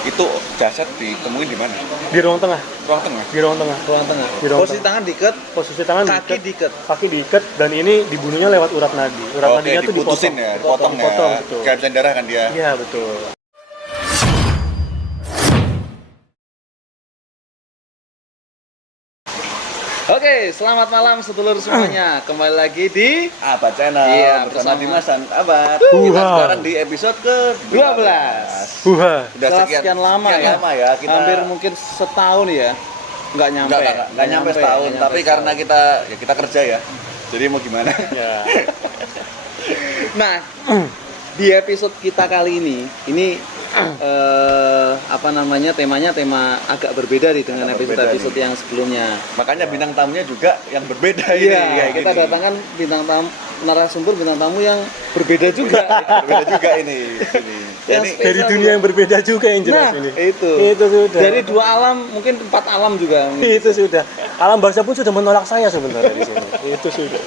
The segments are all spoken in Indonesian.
Itu jasad ditemuin di mana? Di ruang tengah. Ruang tengah. Di ruang tengah. Ruang tengah. Di ruang Posisi tengah. tangan diikat, Posisi tangan kaki diikat. kaki diikat, dan ini dibunuhnya lewat urat nadi. Urat nadinya tuh diputusin dipotong. ya, dipotong ya. Betul. Kayak bisa darah kan dia. Iya, betul. Oke, selamat malam sedulur semuanya. Kembali lagi di Abad Channel Iya, bersama bersama Dimas dan Abad. Huha. Kita sekarang di episode ke-12. 12. Huha. Udah sekian lama ya. Kita Hampir mungkin setahun ya. Nggak nyampe. nggak nyampe setahun, tapi karena kita kerja ya. Jadi mau gimana? Ya. Nah, di episode kita kali ini temanya tema agak berbeda nih dengan Agak berbeda episode yang sebelumnya. Makanya bintang tamunya juga yang berbeda ini. Iya, kayak kita gini. datangkan bintang tamu narasumber bintang tamu yang berbeda juga. Berbeda juga ini. Yang Jadi Dari dunia yang berbeda juga yang jelas Nah, ini. itu. Itu sudah. Dari 2 alam, mungkin 4 alam juga. Itu sudah. Alam bangsa pun sudah menolak saya sebenarnya di sini. Itu sudah.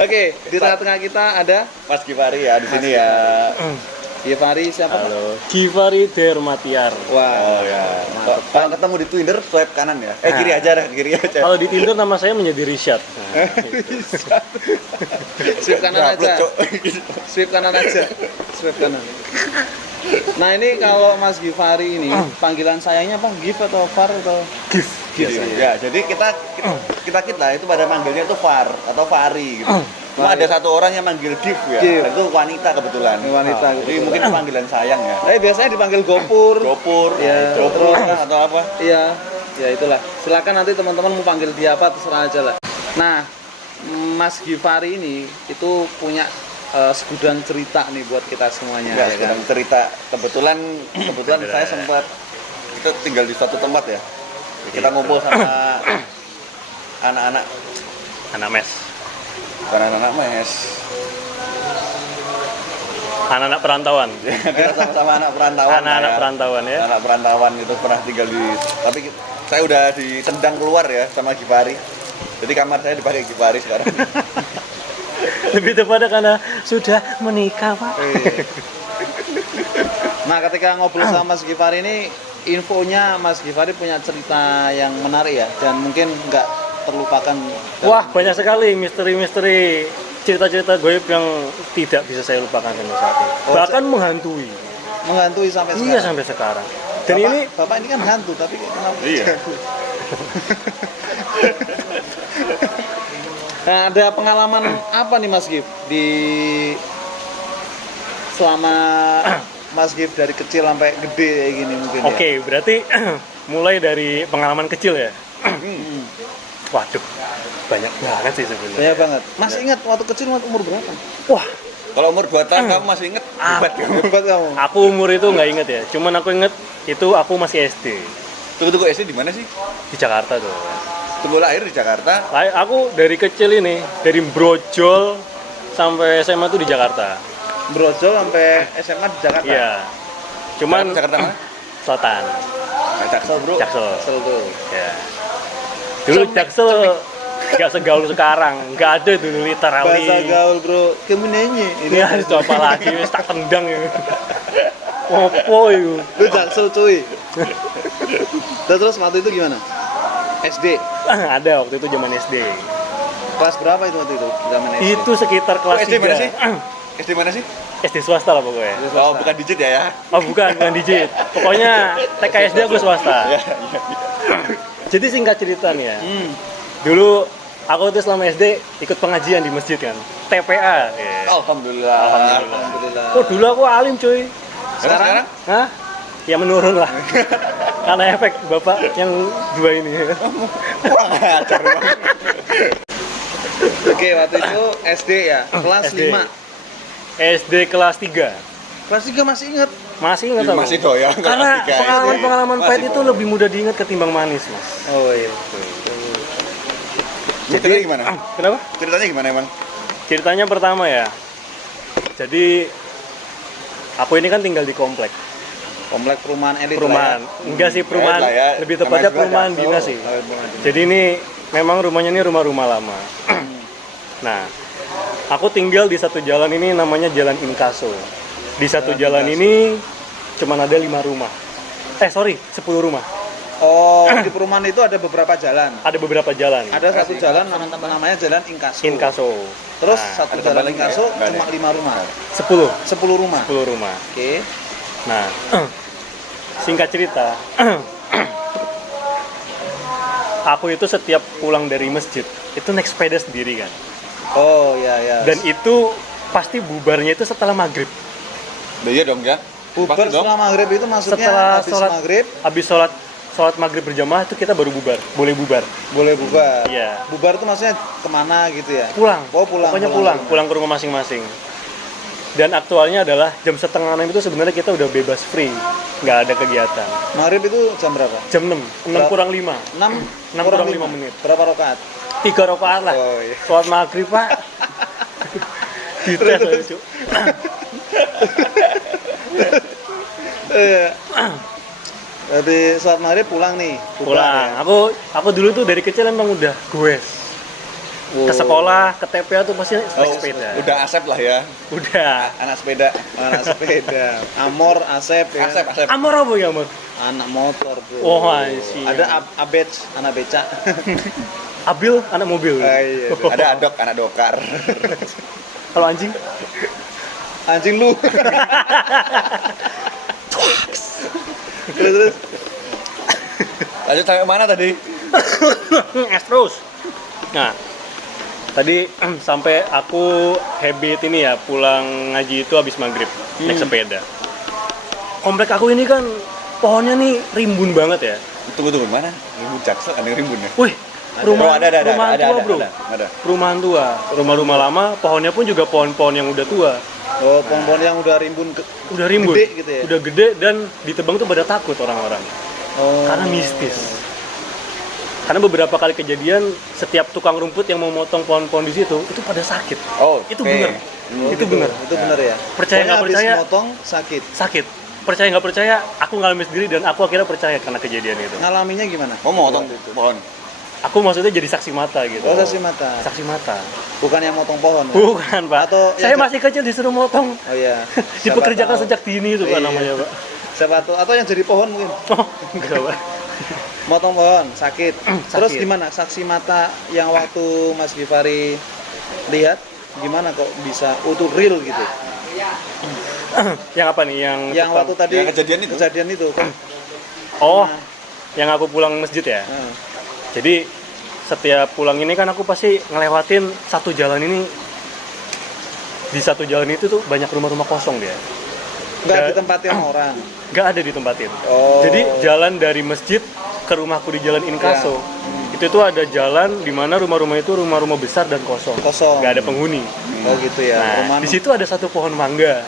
Oke, di tengah-tengah kita ada Mas Givari ya di sini ya. Givari siapa? Pak? Halo. Givari Dermatiar. Wah, Oh ya. Kalau ketemu di Twitter swipe kanan ya. Kiri aja dah, kiri aja. Kalau di Tinder nama saya menjadi Rishad. swipe kanan Upload, aja. Cok. Swipe kanan aja. Swipe kanan. Nah, ini kalau Mas Givari ini panggilan sayangnya apa? Gif atau Far atau Gitu. Ya, jadi kita itu pada manggilnya itu Far atau Fari gitu. Cuma ada satu orang yang manggil Gif ya. Gif. Itu wanita kebetulan. Wanita Jadi kebetulan. mungkin panggilan sayang ya. biasanya dipanggil Gopur. Gopur, Ya, Gopur terus- atau apa? Iya, ya itulah. Silakan nanti teman-teman mau panggil dia apa terserah aja lah. Nah, Mas Givari ini itu punya segudang cerita nih buat kita semuanya. Enggak, ya kan? sedang cerita. Kebetulan saya sempat kita tinggal di suatu tempat ya. Kita ngumpul sama anak-anak, Anak mes. bukan anak-anak mes. Anak-anak perantauan. Kita sama-sama anak perantauan. Anak-anak ya. perantauan ya. Anak perantauan itu pernah tinggal di, tapi saya udah ditendang keluar ya sama Givari. Jadi kamar saya dipakai Givari sekarang. Lebih tepatnya karena sudah menikah, Pak. Nah, ketika ngobrol sama Mas Givari ini, infonya Mas Givari punya cerita yang menarik ya, dan mungkin nggak terlupakan. Wah, banyak sekali misteri-misteri cerita-cerita goib yang tidak bisa saya lupakan sampai saat ini. Oh, Bahkan menghantui. menghantui sampai Iya, sekarang. sampai sekarang. Dan Bapak ini kan hantu, tapi kenapa? Iya. Nah, ada pengalaman apa nih Mas Gif di selama Mas Gif dari kecil sampai gede kayak gini mungkin Oke, berarti mulai dari pengalaman kecil ya. Hmm, Waduh, banyak banget sih sebenarnya. banyak banget. Masih ingat waktu kecil umur berapa? Wah, Kalau umur 2 tahun kamu masih inget? Hebat kamu. Hebat kamu. aku umur itu nggak inget ya. Cuman aku inget itu aku masih SD Tunggu SD di mana sih? di Jakarta tuh. Tunggu lahir di Jakarta. Aku dari kecil ini, dari Brojol sampai SMA tuh di Jakarta. Brojol sampai SMA di Jakarta. Iya. Cuman Jakarta mana? Selatan, Nah, Jaksel, Bro. Jaksel. Jaksel tuh. Ya. Dulu Jaksel nggak segaul sekarang, nggak ada dulu literally. Bahasa gaul, Bro. Kamu nanya. Ini harus apa lagi? Wis tak tendang ya. Opo itu? Lu Jaksel cuy. Terus waktu itu gimana? SD. Ada waktu itu zaman SD. Kelas berapa itu waktu itu? Zaman SD. Itu sekitar kelas SD mana 3. sih? SD mana sih? SD swasta lah pokoknya. Oh, bukan digit ya. Oh bukan digit. Pokoknya TK SD aku swasta. Iya. Jadi singkat cerita nih ya. Hmm. Dulu aku tuh selama SD ikut pengajian di masjid kan. TPA. Ya. Alhamdulillah. Alhamdulillah. Oh dulu aku alim cuy. Sekarang? Hah? Ya menurun lah. Karena efek bapak yang 2 ini. Kurang ajar banget. Oke, waktu itu SD ya. Kelas SD. 5. SD kelas 3. Kelas 3 masih ingat. Masih ingat aku. Masih doyan. Karena kelas tiga pengalaman-pengalaman SD. pahit Masih itu lebih mudah diingat ketimbang manis, Mas. Oh iya. Ceritanya gimana? Kenapa? Ceritanya gimana emang? Ceritanya pertama ya. Jadi aku ini kan tinggal di komplek. Komplek perumahan elit Perumahan. Enggak sih perumahan, Elit lah ya. lebih tepatnya Namanya juga perumahan Jaksel. dinas sih. Jadi ini memang rumahnya ini rumah-rumah lama. Nah, aku tinggal di satu jalan ini namanya Jalan Inkaso. Di satu jalan ini cuman ada 5 rumah. 10 rumah. Oh, di perumahan itu ada beberapa jalan. Ada beberapa jalan. Ada satu jalan namanya Jalan Inkaso. Inkaso. Terus Nah, satu ada jalan tambah lagi Inkaso nggak ya? Nggak cuma ada. 5 rumah. 10 10 rumah. 10 rumah. Oke. Nah, singkat cerita, aku itu setiap pulang dari masjid itu naik sepeda sendiri kan. Oh, ya. Dan itu pasti bubarnya itu setelah maghrib. Iya dong ya. bubar Pasti dong. setelah maghrib itu maksudnya Setelah habis sholat maghrib habis sholat maghrib berjamaah itu kita baru bubar, boleh bubar. boleh bubar. Iya. Bubar itu maksudnya kemana gitu ya? Pulang. Oh, pulang. Pokoknya pulang ke rumah masing-masing. Dan aktualnya adalah jam setengah 6 itu sebenarnya kita udah bebas free, nggak ada kegiatan. Maghrib itu jam berapa? Jam 6 kurang 5. 6 kurang 5 menit. Berapa rakaat? 3 rakaat lah. Oh, iya. Sholat maghrib, Pak. Dites aja, Cuk. Berarti sholat maghrib pulang nih. bubar Pulang. ya? Aku dulu tuh dari kecil emang udah goes. Ke sekolah, ke TPA tuh pasti naik sepeda. Udah Asep lah ya. Udah. Anak sepeda. Anak sepeda. Amor, Asep ya. Asep. Amor apa ya, Amor? Anak motor, Bro. Oh, I see. Ada Abej, anak becak. Abil, anak mobil. Iya. Ada Adok, anak dokar. Kalau anjing? Anjing lu. Terus Lanjut sampai mana tadi? Es terus. Nah, tadi sampai aku habit ini ya, pulang ngaji itu habis maghrib, naik sepeda. Komplek aku ini kan pohonnya nih rimbun banget ya. Tunggu mana? Rimbun Jaksel, ada yang rimbun ya? Wih, perumahan tua bro. Ada. Perumahan tua, rumah-rumah lama, pohonnya pun juga pohon-pohon yang udah tua. oh, pohon-pohon yang udah rimbun Udah rimbun, Gede gitu ya? udah gede dan ditebang tuh pada takut orang-orang. oh. Karena mistis. Karena beberapa kali kejadian, setiap tukang rumput yang mau motong pohon-pohon di situ, itu pada sakit. Oh, Itu oke. bener. Oh, Itu gitu. bener. Itu bener ya. Percaya nggak Pokoknya percaya? habis motong sakit. Sakit. Percaya nggak percaya, aku ngalamin sendiri dan aku akhirnya percaya karena kejadian itu. Ngalaminya gimana? Oh, mau motong pohon. Aku maksudnya jadi saksi mata gitu. Oh, saksi mata. Saksi mata. Bukan yang motong pohon. Ya? Bukan, Pak. Atau Saya yang- masih kecil disuruh motong. Oh iya. Dipekerjakan Siapa tahu. sejak dini itu Pak Iya. namanya, Pak. Siapa tahu atau yang jadi pohon mungkin. Oh, enggak, Pak. Motong pohon sakit. Terus Sakit. gimana saksi mata yang waktu Mas Gifari lihat gimana kok bisa utuh real gitu? Yang apa nih? Yang tukang- waktu tadi yang kejadian itu. kan. Oh, yang aku pulang masjid ya. Nah, Jadi setiap pulang ini kan aku pasti ngelewatin satu jalan ini. Di satu jalan itu tuh banyak rumah-rumah kosong dia. nggak Nggak- ditempatin orang. Nggak ada ditempatin. Oh. Jadi jalan dari masjid ke rumahku di Jalan Inkaso. Itu tuh ada jalan di mana rumah-rumah itu rumah-rumah besar dan kosong. Kosong. Nggak ada penghuni. Oh gitu ya. Nah, Rumah di situ ada satu pohon mangga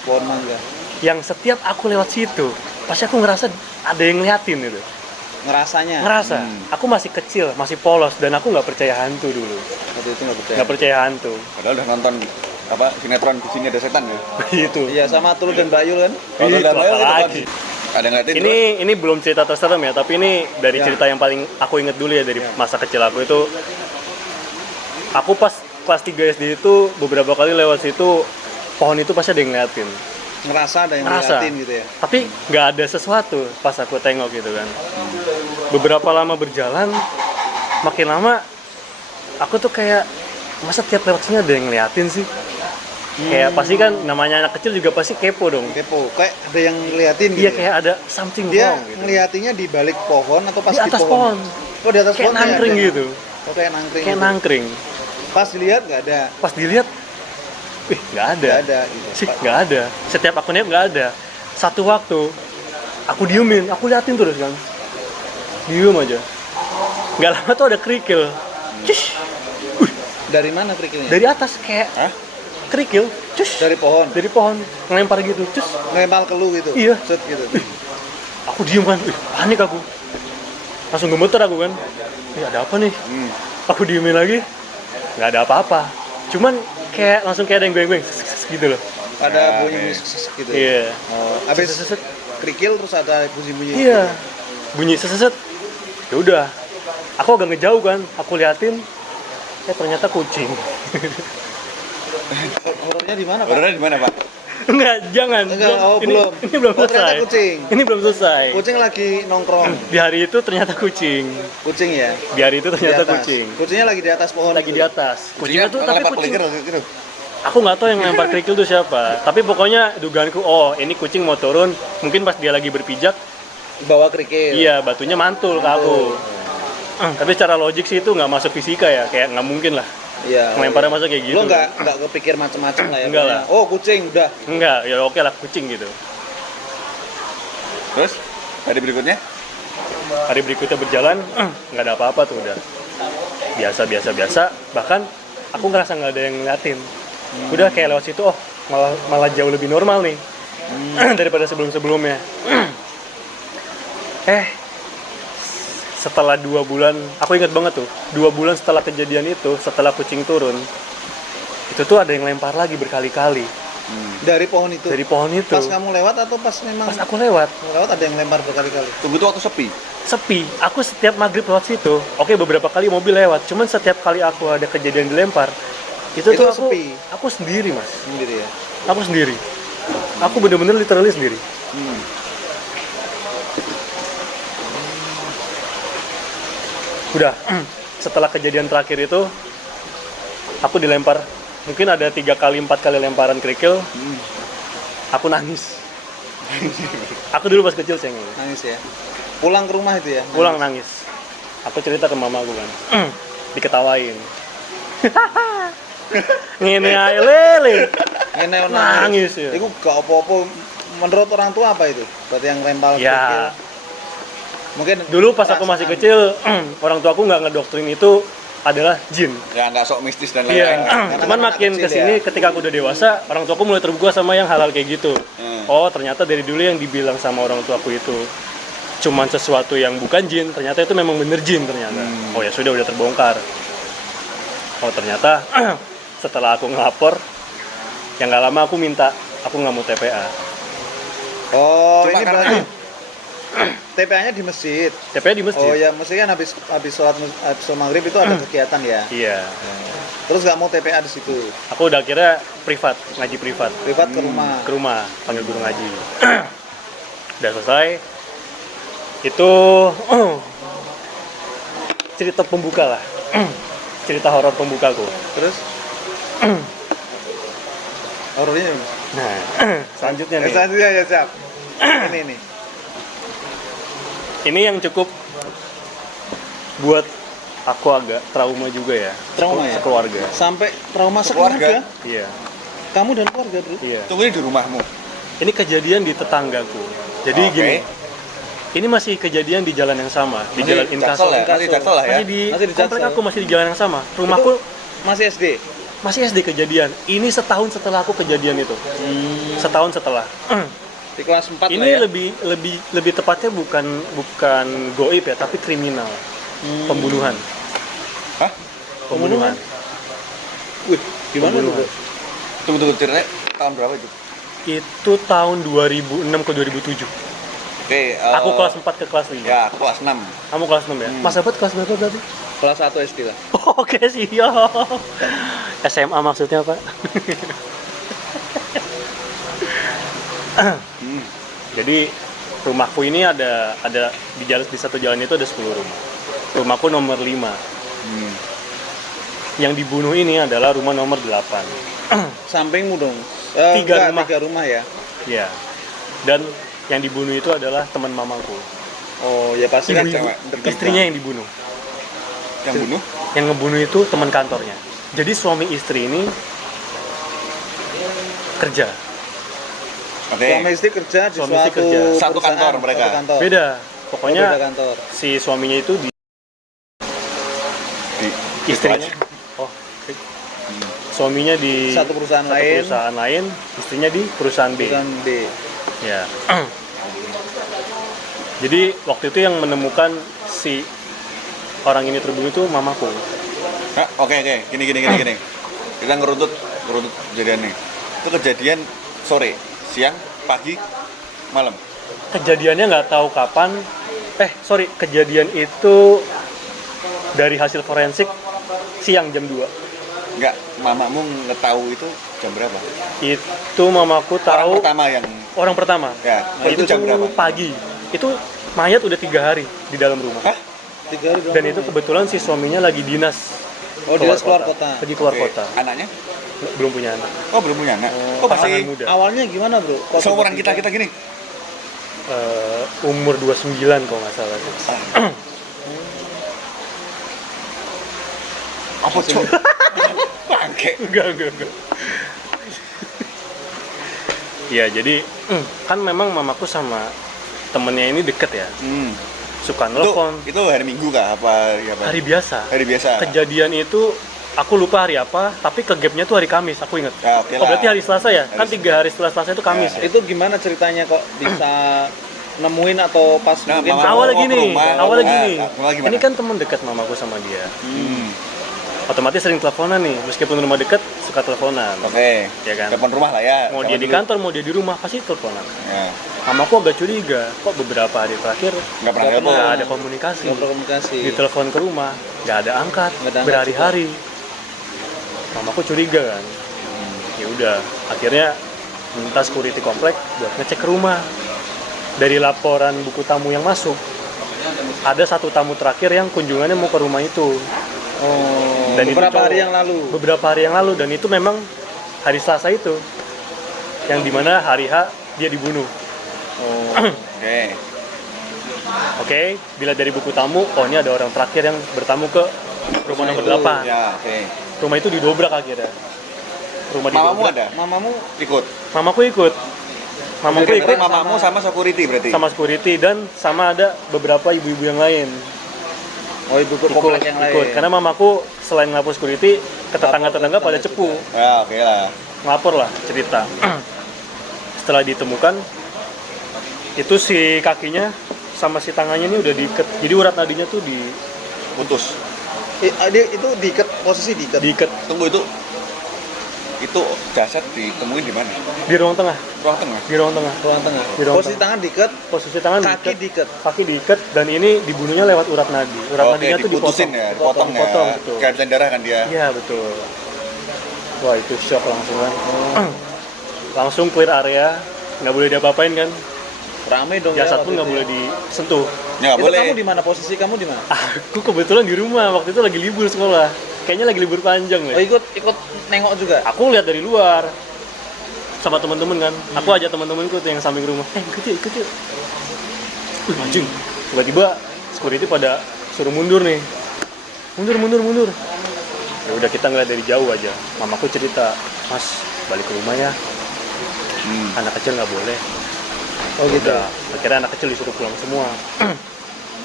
pohon mangga. yang setiap aku lewat situ, pasti aku ngerasa ada yang ngeliatin gitu. Ngerasanya. Ngerasa. Aku masih kecil, masih polos dan aku nggak percaya hantu dulu. Waktu itu nggak percaya. Nggak percaya hantu. Padahal udah nonton apa sinetron di sini ada setan ya. Begitu. Iya sama Tulus dan Mbak Yul kan. Oh, Itu udah apa itu lagi? Ada ngeliatin terus? Ini belum cerita terserem ya, tapi ini dari Ya. cerita yang paling aku inget dulu ya dari masa kecil aku itu. Aku pas kelas 3 SD itu beberapa kali lewat situ, pohon itu pasti ada yang ngeliatin. Ngerasa ada yang Ngerasa. ngeliatin gitu ya. Tapi nggak ada sesuatu pas aku tengok gitu kan. Beberapa lama berjalan, makin lama aku tuh kayak masa tiap lewat sini ada yang ngeliatin sih. Kayak pasti kan namanya anak kecil juga pasti kepo dong. Kepo. Kayak ada yang ngeliatin gitu. Iya ya. kayak ada something Dia wrong gitu. ngeliatinnya di balik pohon atau pas Di atas pohon. Oh di atas Kayak pohon nangkring ada. gitu. Oh kayak nangkring. Kayak gitu. nangkring. Pas dilihat nggak ada. Pas dilihat, nggak ada. Nggak ada. Gitu. Sih nggak ada. Setiap aku lihat nggak ada. Satu waktu aku diemin, aku liatin terus kan. Diem aja. Nggak lama tuh ada kerikil. Cish, Dari mana kerikilnya? dari atas kayak Hah? kerikil. Cus. Dari pohon. Dari pohon ngelempar gitu. Cus. Ngelempar ke lu gitu. Iya. Set gitu. Aku diem kan. Panik aku. Langsung gemeter aku kan. Ada apa nih? Aku diemin lagi. Nggak ada apa-apa. Cuman kayak langsung kayak ada yang goyang-goyang gitu loh. Ada bunyi oke. gitu. Iya. Oh, habis Seset. kerikil terus ada bunyi-bunyi. Iya. Bunyi seset. Ya udah. Aku agak ngejauh kan. Aku liatin. Ternyata kucing. Horornya di mana, Pak? Horornya di mana, Pak? Enggak, jangan. Enggak, oh, ini, belum. Ini belum Oh, ternyata selesai. kucing. Ini belum selesai. Kucing lagi nongkrong. Di hari itu ternyata kucing. Kucing ya. Di hari itu Di ternyata atas. kucing. Kucingnya lagi di atas pohon. Lagi itu. di atas. Kucingnya tuh tapi lempar kucing. kerikil gitu. Aku nggak tahu yang lempar kerikil tuh siapa. Tapi pokoknya dugaanku, oh ini kucing mau turun. Mungkin pas dia lagi berpijak, Bawa kerikil. iya batunya mantul ke aku. Tapi secara logik sih itu nggak masuk fisika ya. Kayak nggak mungkin lah. Iya. Ngelemparnya masa kayak gitu. Lo nggak kepikir macam-macam lah ya. Enggak pokoknya. lah. Oh kucing udah. Enggak, ya oke lah kucing gitu. Terus hari berikutnya Hari berikutnya berjalan, nggak ada apa-apa tuh udah. Biasa. Bahkan aku ngerasa nggak ada yang ngeliatin. Udah kayak lewat situ, oh malah jauh lebih normal nih daripada sebelum-sebelumnya. Setelah 2 bulan, aku ingat banget tuh, 2 bulan setelah kejadian itu, setelah kucing turun, itu tuh ada yang lempar lagi berkali-kali Dari pohon itu. dari pohon itu. Pas kamu lewat atau pas memang Pas aku lewat, ada yang lempar berkali-kali? tunggu tuh waktu sepi. sepi. Aku setiap maghrib lewat situ, oke beberapa kali mobil lewat, cuman setiap kali aku ada kejadian dilempar, itu tuh sepi. aku sendiri mas, Sendiri ya. aku sendiri. Aku bener-bener literally sendiri. Udah, setelah kejadian terakhir itu, aku dilempar, mungkin ada 3 kali 4 kali lemparan kerikil, aku nangis. Aku dulu pas kecil cengeng, Nangis ya. Pulang ke rumah itu ya. pulang nangis. Aku cerita ke mamaku kan, diketawain. Ngene ae lele. Ngene Nangis ya. Iku gak apa-apa. Menurut orang tua apa itu? Berarti yang lempar kerikil. Ya, Mungkin dulu pas aku masih perasaan. kecil, orang tuaku nggak ngedoktrin itu adalah jin. Ya nggak sok mistis dan Iya, lain-lain. Karena cuman anak makin kecil kesini ya. ketika aku udah dewasa, orang tuaku mulai terbuka sama yang hal-hal kayak gitu. Oh, ternyata dari dulu yang dibilang sama orang tuaku itu cuman sesuatu yang bukan jin, ternyata itu memang bener jin ternyata. Oh ya sudah udah terbongkar. Oh ternyata setelah aku ngelapor, yang nggak lama aku minta, aku nggak mau TPA. Oh, Cuma ini karena- berarti TPA-nya di masjid. TPA di masjid. Oh ya, mesti kan habis sholat maghrib itu ada kegiatan ya. Iya. Terus nggak mau TPA di situ. Aku udah kira privat, ngaji privat. Privat ke rumah. Ke rumah, panggil guru ngaji. Udah selesai. Itu cerita pembuka lah. Cerita horor pembukaku. Terus horornya. Nah, selanjutnya nih. Selanjutnya ya siap. Ini nih. Ini yang cukup buat aku agak trauma juga ya. Trauma ya? Sekeluarga. Sampai trauma Sekeluarga? sekeluarga. Iya. Kamu dan keluarga, Bro. Iya. Tunggu ini di rumahmu. Ini kejadian di tetanggaku. Jadi Oke. gini. Ini masih kejadian di jalan yang sama, di Masih jalan Inkaso. Jaksel ya? Masih Jaksel lah ya. Masih di Masih di komplek Jaksel. aku, masih di jalan yang sama. Rumahku Masih SD. masih SD kejadian. Ini setahun setelah aku kejadian itu. Setahun setelah. Di kelas 4 Ini lah ya. lebih tepatnya bukan goib ya, tapi kriminal. Pembunuhan. Hah? Pembunuhan. Wih, gimana lu, Bro? Tunggu ceritanya tahun berapa itu? Itu tahun 2006 ke 2007. Oke. Aku kelas 4 ke kelas 5. Ya, aku kelas 6. Kamu kelas 6 ya? Mas Abad kelas berapa berarti? Kelas 1 SD lah. Oke sih, ya. SMA maksudnya, Pak. Jadi rumahku ini ada di satu jalan itu ada 10 rumah. Rumahku nomor 5. Yang dibunuh ini adalah rumah nomor 8. Sampingmu dong. Tiga rumah. 3 rumah ya. Ya. Dan yang dibunuh itu adalah teman mamaku. Oh, ya pasti kan Ibu-ibu, cewek. istrinya yang dibunuh. Yang bunuh? Yang ngebunuh itu teman kantornya. Jadi suami istri ini kerja. Oke. Suami istri kerja di Suami istri suatu kerja. Satu perusahaan, kantor mereka. satu kantor. Beda. Oh, Pokoknya beda kantor. si suaminya itu di Di istrinya. Oh. Suaminya di Satu perusahaan satu lain. perusahaan lain, istrinya di perusahaan B. Perusahaan B. Ya. Jadi waktu itu yang menemukan si orang ini terbunuh itu mamaku. Hah? Oke. Gini. Kita ngeruntut kejadiannya. Itu kejadian sore, siang, pagi, malam. Kejadiannya nggak tahu kapan. Kejadian itu dari hasil forensik siang jam 2. Enggak, mamamu ngetahu itu Jam berapa? Itu mamaku tahu Orang pertama yang ya. Nah, itu jam berapa? Pagi. Itu mayat udah 3 hari di dalam rumah. Hah? 3 hari doang. Dan itu kebetulan si suaminya lagi dinas. Oh, dinas keluar kota. Pergi keluar Oke. kota. Anaknya? Belum punya anak. Oh, belum punya anak. Oh, Pasangan masih muda. Awalnya gimana, Bro? Kok seumuran tiba-tiba? kita gini. Umur 29 kalau nggak salah. Apa cok? Bangke. Enggak. Iya, jadi kan memang mamaku sama temennya ini deket ya. Suka nelfon. Itu hari Minggu kah? Apa? Hari biasa. Hari biasa. Kejadian itu aku lupa hari apa, tapi ke gapnya tuh hari Kamis, aku ingat. Ya, oke Oh, lah. berarti hari Selasa ya? Kan 3 hari setelah Selasa itu Kamis ya? Itu gimana ceritanya kok bisa nemuin atau pas Nah, mungkin Mama Awalnya mau ke gini, rumah, awalnya nah, gini. awalnya gimana? Ini kan teman dekat mamaku sama dia. Hmm. Otomatis sering teleponan nih, meskipun rumah dekat suka teleponan. Oke. Ya kan? Telepon rumah lah ya. Mau Telepon dia di dulu. kantor, mau dia di rumah, pasti teleponan. Ya. Mamaku agak curiga, kok beberapa hari terakhir Nggak pernah telepon. nggak ada komunikasi. nggak berkomunikasi. Ditelepon ke rumah, nggak ada angkat, Nggak ada angkat berhari-hari. Mamaku curiga kan. Ya udah, akhirnya minta security komplek buat ngecek ke rumah. Dari laporan buku tamu yang masuk, ada 1 tamu terakhir yang kunjungannya mau ke rumah itu. Oh, Dan itu beberapa cowok. hari yang lalu. Beberapa hari yang lalu, dan itu memang hari Selasa itu, yang dimana hari H dia dibunuh. Oh. Oke. Oke, bila dari buku tamu, oh ini ada orang terakhir yang bertamu ke rumah nomor 8. Ya, oke. Rumah itu didobrak akhirnya. Rumah Mamamu didobrak. ada? Mamamu Ikut. Mamaku ikut. Mamaku Berarti ikut mamamu sama security berarti. sama security dan sama ada beberapa ibu-ibu yang lain. oh ibu komplek yang lain. Ikut. Karena mamaku selain ngapur security, ke tetangga-tetangga pada cepu. Ya, oke lah. Ngelapor lah cerita. Setelah ditemukan, itu si kakinya sama si tangannya ini udah diikat. Jadi urat nadinya tuh Putus. Dia itu diikat, posisi diikat. diikat Tunggu itu jasad ditemuin di mana? di ruang tengah. Ruang tengah. Di ruang tengah. Ruang tengah. Di ruang Posisi tengah. tangan diikat, Posisi tangan kaki diikat. kaki diikat, dan ini dibunuhnya lewat urat nadi. Urat Oke, nadinya tuh diputusin dipotong. ya, dipotong ya. Dipotong, betul. Kehabisan darah kan dia. Iya, betul. Wah, itu shock langsung kan. Langsung clear area, nggak boleh diapa-apain kan. Rame dong Jasad ya. pun waktu nggak itu boleh ya. disentuh. Ya, nggak Itu boleh. kamu di mana? Posisi kamu di mana? Aku kebetulan di rumah, waktu itu lagi libur sekolah. Kayaknya lagi libur panjang Oh, nih. ikut nengok juga. Aku lihat dari luar sama teman-teman kan. Aku ajak teman-temanku tuh yang samping rumah. Ikut yuk. Anjing. Tiba-tiba security pada suruh mundur nih. Mundur. Ya udah, kita ngeliat dari jauh aja. Mamaku cerita, "Mas, balik ke rumah ya. Anak kecil nggak boleh." Oh gitu. Udah, akhirnya anak kecil disuruh pulang semua.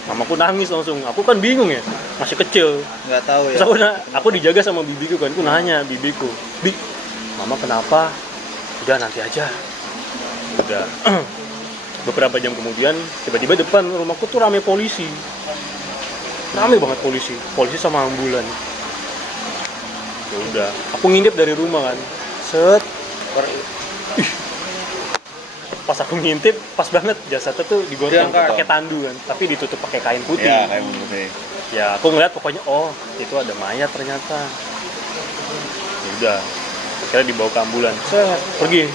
Mamaku nangis langsung. Aku kan bingung ya, masih kecil. Nggak tahu ya. Terus aku dijaga sama bibiku kan. Aku nanya bibiku, "Bi, mama kenapa?" Udah, nanti aja. Udah. Beberapa jam kemudian, tiba-tiba depan rumahku tuh rame polisi. Rame banget polisi sama ambulan. Ya udah, aku ngintip dari rumah kan. Set. Ih. Pas aku ngintip, pas banget jasadnya tuh digotong Diangkat. pakai tandu kan, tapi ditutup pakai kain putih. Ya, kayak putih. Ya, aku ngeliat pokoknya, oh itu ada mayat ternyata. Ya udah, akhirnya dibawa ke ambulan. Set, pergi.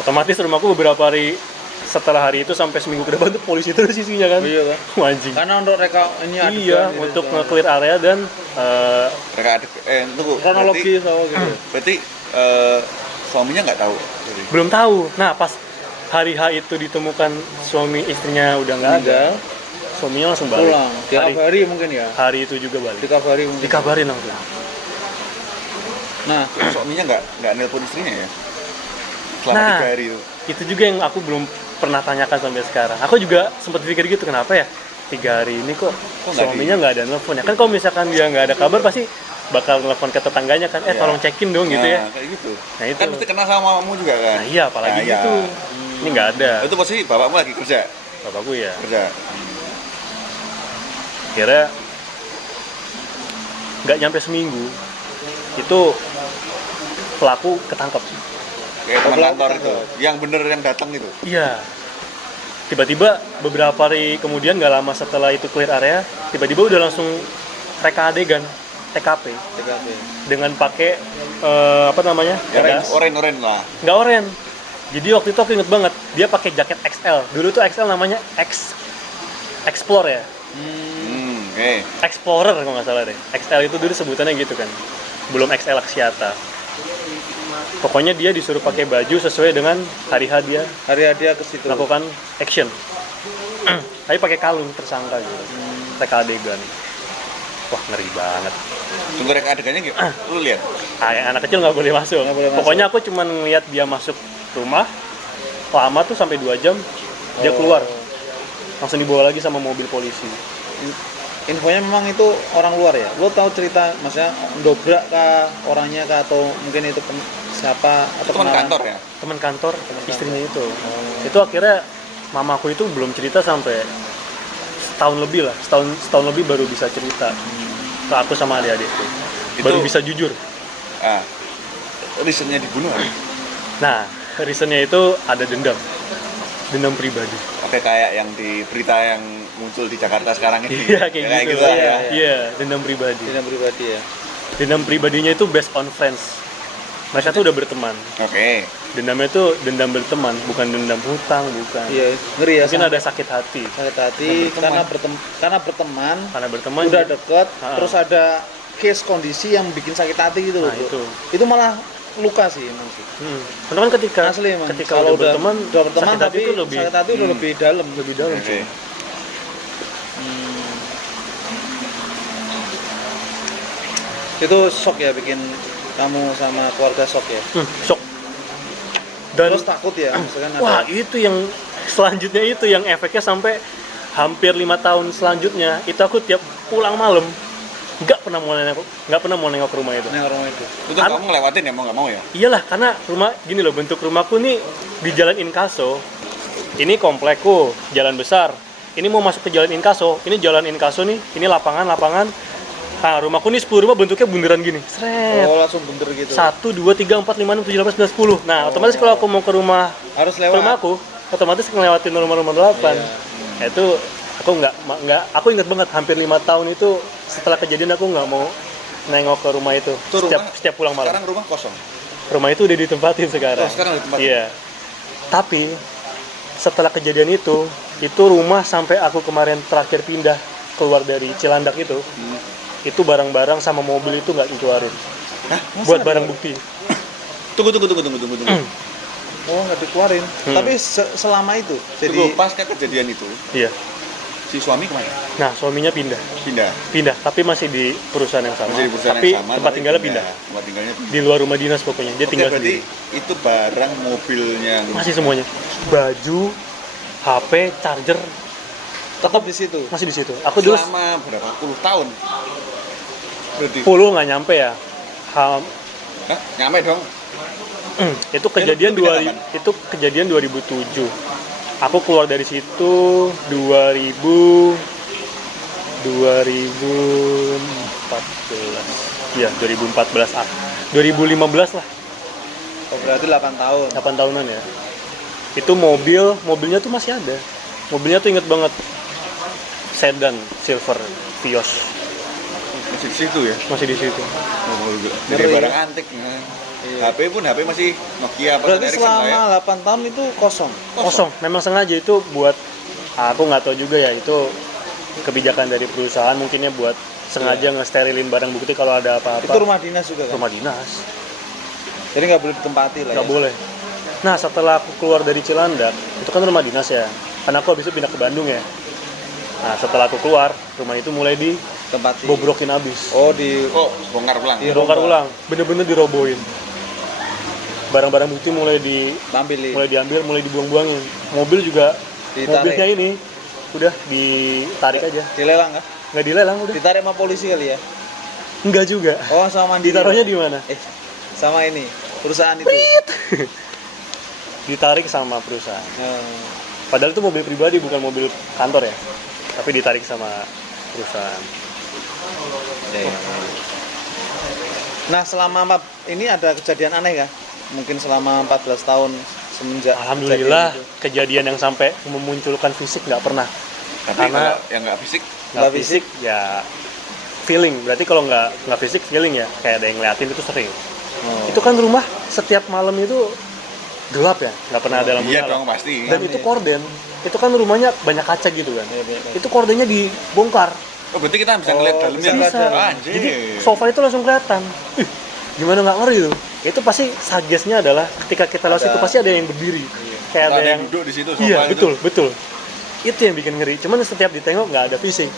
Otomatis rumahku beberapa hari setelah hari itu sampai seminggu ke depan tuh polisi terus isinya kan. Iya kan. Anjing. Karena untuk reka ini adegan Iya, gitu, untuk soalnya. nge-clear area dan Mereka tunggu. kronologi sama gitu. Berarti suaminya nggak tahu. belum tahu. Nah, pas hari H itu ditemukan suami istrinya udah nggak ada, Meninggal, suaminya langsung balik. pulang. Dikabari mungkin ya. Hari itu juga balik. Dikabari mungkin. Dikabarin langsung. Nah, Suaminya nggak nelpon istrinya ya? Selama Nah. 3 hari itu. Itu juga yang aku belum pernah tanyakan sampai sekarang. Aku juga sempat pikir gitu, kenapa ya 3 hari ini kok nggak suaminya nggak ada nelfon ya? Kan kalau misalkan dia nggak ada kabar pasti bakal nelfon ke tetangganya kan, Iya. tolong cekin dong gitu ya. Kayak gitu. Nah itu. Kan mesti kenal sama mamamu juga kan? Nah iya, apalagi Nah, iya. gitu. Ini nggak ada. Itu pasti bapakmu lagi kerja. Bapakku ya. Kerja. Kira nggak nyampe seminggu itu pelaku ketangkep. Kayak teman pelaku kantor itu. ketangkep. Yang bener yang datang itu. Iya. Tiba-tiba beberapa hari kemudian, nggak lama setelah itu clear area, tiba-tiba udah langsung reka adegan. TKP TKP. dengan pakai apa namanya? Ya, jas. oren lah. Nggak oren. Jadi waktu itu aku inget banget, dia pakai jaket XL. Dulu tuh XL namanya Explore ya. Oke. Explorer kalau nggak salah deh. XL itu dulu sebutannya gitu kan. Belum XL Axiata. Pokoknya dia disuruh pakai baju sesuai dengan hari dia Hari hadiah ke situ. melakukan action. Tapi pakai kalung tersangka gitu. Reka adegan. Wah, ngeri banget. Tunggu rek adegannya gimana? Lu lihat. Anak kecil nggak boleh masuk. Nggak boleh masuk. Pokoknya aku cuma ngeliat dia masuk rumah, lama tuh sampai 2 jam, dia keluar. Langsung dibawa lagi sama mobil polisi. Infonya memang itu orang luar ya. Lo tahu cerita, maksudnya dobrak kah orangnya kah, atau mungkin itu siapa atau Teman kenalan? kantor ya? Teman kantor istrinya itu. Itu akhirnya mamaku itu belum cerita sampai setahun lebih lah. Setahun lebih baru bisa cerita ke aku sama adik-adikku. Baru bisa jujur. Ah. Reasonnya dibunuh kan? Nah, reasonnya itu ada dendam pribadi. Oke, kayak yang di berita yang muncul di Jakarta sekarang ini. Iya, kayak gitu. lah Iya, ya. Iya, dendam pribadi. Dendam pribadi ya. Dendam pribadinya itu based on friends. Mereka tuh udah berteman. Oke. Dendamnya itu dendam berteman, bukan dendam hutang, bukan. Iya, ngeri ya. Mungkin Sam. ada sakit hati. Sakit hati karena berteman, Karena berteman udah jadi- deket, Ha-ha. terus ada case kondisi yang bikin sakit hati gitu loh. Nah, Bro. itu. Itu malah luka sih emang sih. Karena kan ketika Asli emang. ketika Kalau udah berteman, sakit hati tapi itu lebih sakit hati udah lebih dalam. lebih dalam. Oke. Itu shock ya, bikin kamu sama keluarga shock ya. Shock. Dan Terus takut ya, misalkan wah, ada itu yang selanjutnya itu yang efeknya sampai hampir 5 tahun selanjutnya itu aku tiap pulang malam nggak pernah mau nengok ke rumah itu. nih orang itu. Itu kamu ngelewatin ya, mau nggak mau ya? Iyalah, karena rumah gini loh, bentuk rumahku nih di Jalan Inkaso. Ini komplekku, jalan besar. Ini mau masuk ke Jalan Inkaso. Ini Jalan Inkaso nih, ini lapangan. Nah, rumahku nih 10 rumah bentuknya bunderan gini. Sret. Oh, langsung bener gitu. 1, 2, 3, 4, 5, 6, 7, 8, 9, 10. Nah, otomatis kalau aku mau ke rumah Harus ke lewat. rumahku, otomatis ngelewatin rumah-rumah 8. Iya. Itu aku nggak aku ingat banget hampir 5 tahun itu setelah kejadian aku nggak mau nengok ke rumah itu Itu setiap pulang malam. Sekarang rumah kosong. Rumah itu udah ditempatin sekarang. Oh, sekarang udah ditempatin. Iya. Tapi setelah kejadian itu rumah sampai aku kemarin terakhir pindah keluar dari Cilandak itu barang-barang sama mobil itu nggak dikeluarin. Hah? Buat barang bukti. Tunggu. Oh, nggak dikeluarin. Tapi selama itu, Tunggu, jadi pasca kejadian itu, Iya. si suami kemana? Nah, suaminya pindah, Pindah. tapi masih di perusahaan yang sama. Masih di perusahaan tapi yang sama. tempat tapi tinggalnya pindah. Tempat tinggalnya pindah. Di luar rumah dinas pokoknya. Dia Oke, tinggal berarti sendiri. itu barang mobilnya Masih semuanya. Baju, HP, charger tetap di situ. masih di situ. Aku dulu selama berapa puluh tahun? Berarti. 10 nggak nyampe ya. Hah? Nyampe dong. Itu kejadian lu pindah kapan? itu kejadian 2007. Aku keluar dari situ 2014. Iya, 2014. 2015 lah. Oh, berarti 8 tahun. 8 tahunan ya. Itu mobilnya tuh masih ada. Mobilnya tuh inget banget. Sedan silver Vios Masih di situ ya. masih di situ. Dari Ngeri. barang antik. Nah. HP masih Nokia apa Berarti Ericsson lah ya. selama 8 tahun itu kosong. Kosong. Memang sengaja itu buat aku nggak tahu juga ya, itu kebijakan dari perusahaan mungkinnya buat sengaja nge-sterilin barang bukti kalau ada apa-apa. Itu rumah dinas juga kan? Rumah dinas. Jadi nggak boleh ditempati lah Nggak ya. boleh. Nah, setelah aku keluar dari Cilandak, itu kan rumah dinas ya. Karena aku habis itu pindah ke Bandung ya. Nah, setelah aku keluar, rumah itu mulai Tempati. dibobrokin habis. Oh, di Oh, bongkar ulang. Iya. Dibongkar ulang, bener-bener dirobohin. Barang-barang bukti mulai tampilin. diambil, mulai dibuang-buangin. Mobil juga, Ditarik. mobilnya ini udah ditarik aja. Dilelang kan? Nggak dilelang udah. Ditarik sama polisi kali ya? Enggak juga. Oh, sama mandiri. Ditaruhnya di mana? Sama ini perusahaan itu. Ditarik sama perusahaan. Oh. Padahal itu mobil pribadi, bukan mobil kantor ya. Tapi ditarik sama perusahaan. Nah, selama ini ada kejadian aneh kah? Mungkin selama 14 tahun semenjak Alhamdulillah, kejadian itu. kejadian yang sampai memunculkan fisik nggak pernah. Tapi Karena kalau yang nggak fisik, nggak fisik ya feeling. Berarti kalau nggak fisik, feeling ya. Kayak ada yang ngeliatin itu sering. Oh. Itu kan rumah setiap malam itu gelap ya, nggak pernah ada lampu Iya nyala. dong pasti. Dan itu korden. Itu kan rumahnya banyak kaca gitu kan. Itu kordennya dibongkar. Oh berarti kita bisa ngeliat dalamnya. bisa. Anjir. Jadi sofa itu langsung kelihatan. Ih, gimana nggak ngeri tuh? Itu pasti suggest-nya adalah ketika kita lewat Ada- situ pasti ada yang berdiri. Kayak Ada ada yang duduk di situ, sofa Iya, gitu. betul. Itu yang bikin ngeri. Cuman setiap ditengok nggak ada fisik.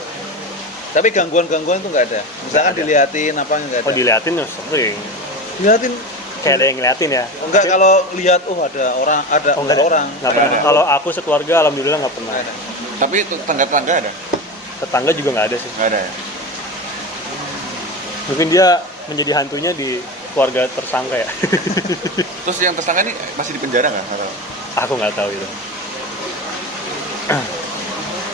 Tapi gangguan-gangguan itu nggak ada. Misalkan Nggak ada. diliatin apa nggak ada. Oh diliatin ya sering. Diliatin Kayak ada yang ngeliatin ya. enggak kalau lihat ada orang, ada Oh, enggak nggak ada. orang. Nggak pernah. Nggak ada. Kalau aku sekeluarga alhamdulillah nggak pernah. Nggak ada. Tapi itu tetangga-tetangga ada? Tetangga juga nggak ada sih. Nggak ada ya? Mungkin dia menjadi hantunya di keluarga tersangka ya. Terus yang tersangka ini masih di penjara nggak? Atau? Aku nggak tahu itu.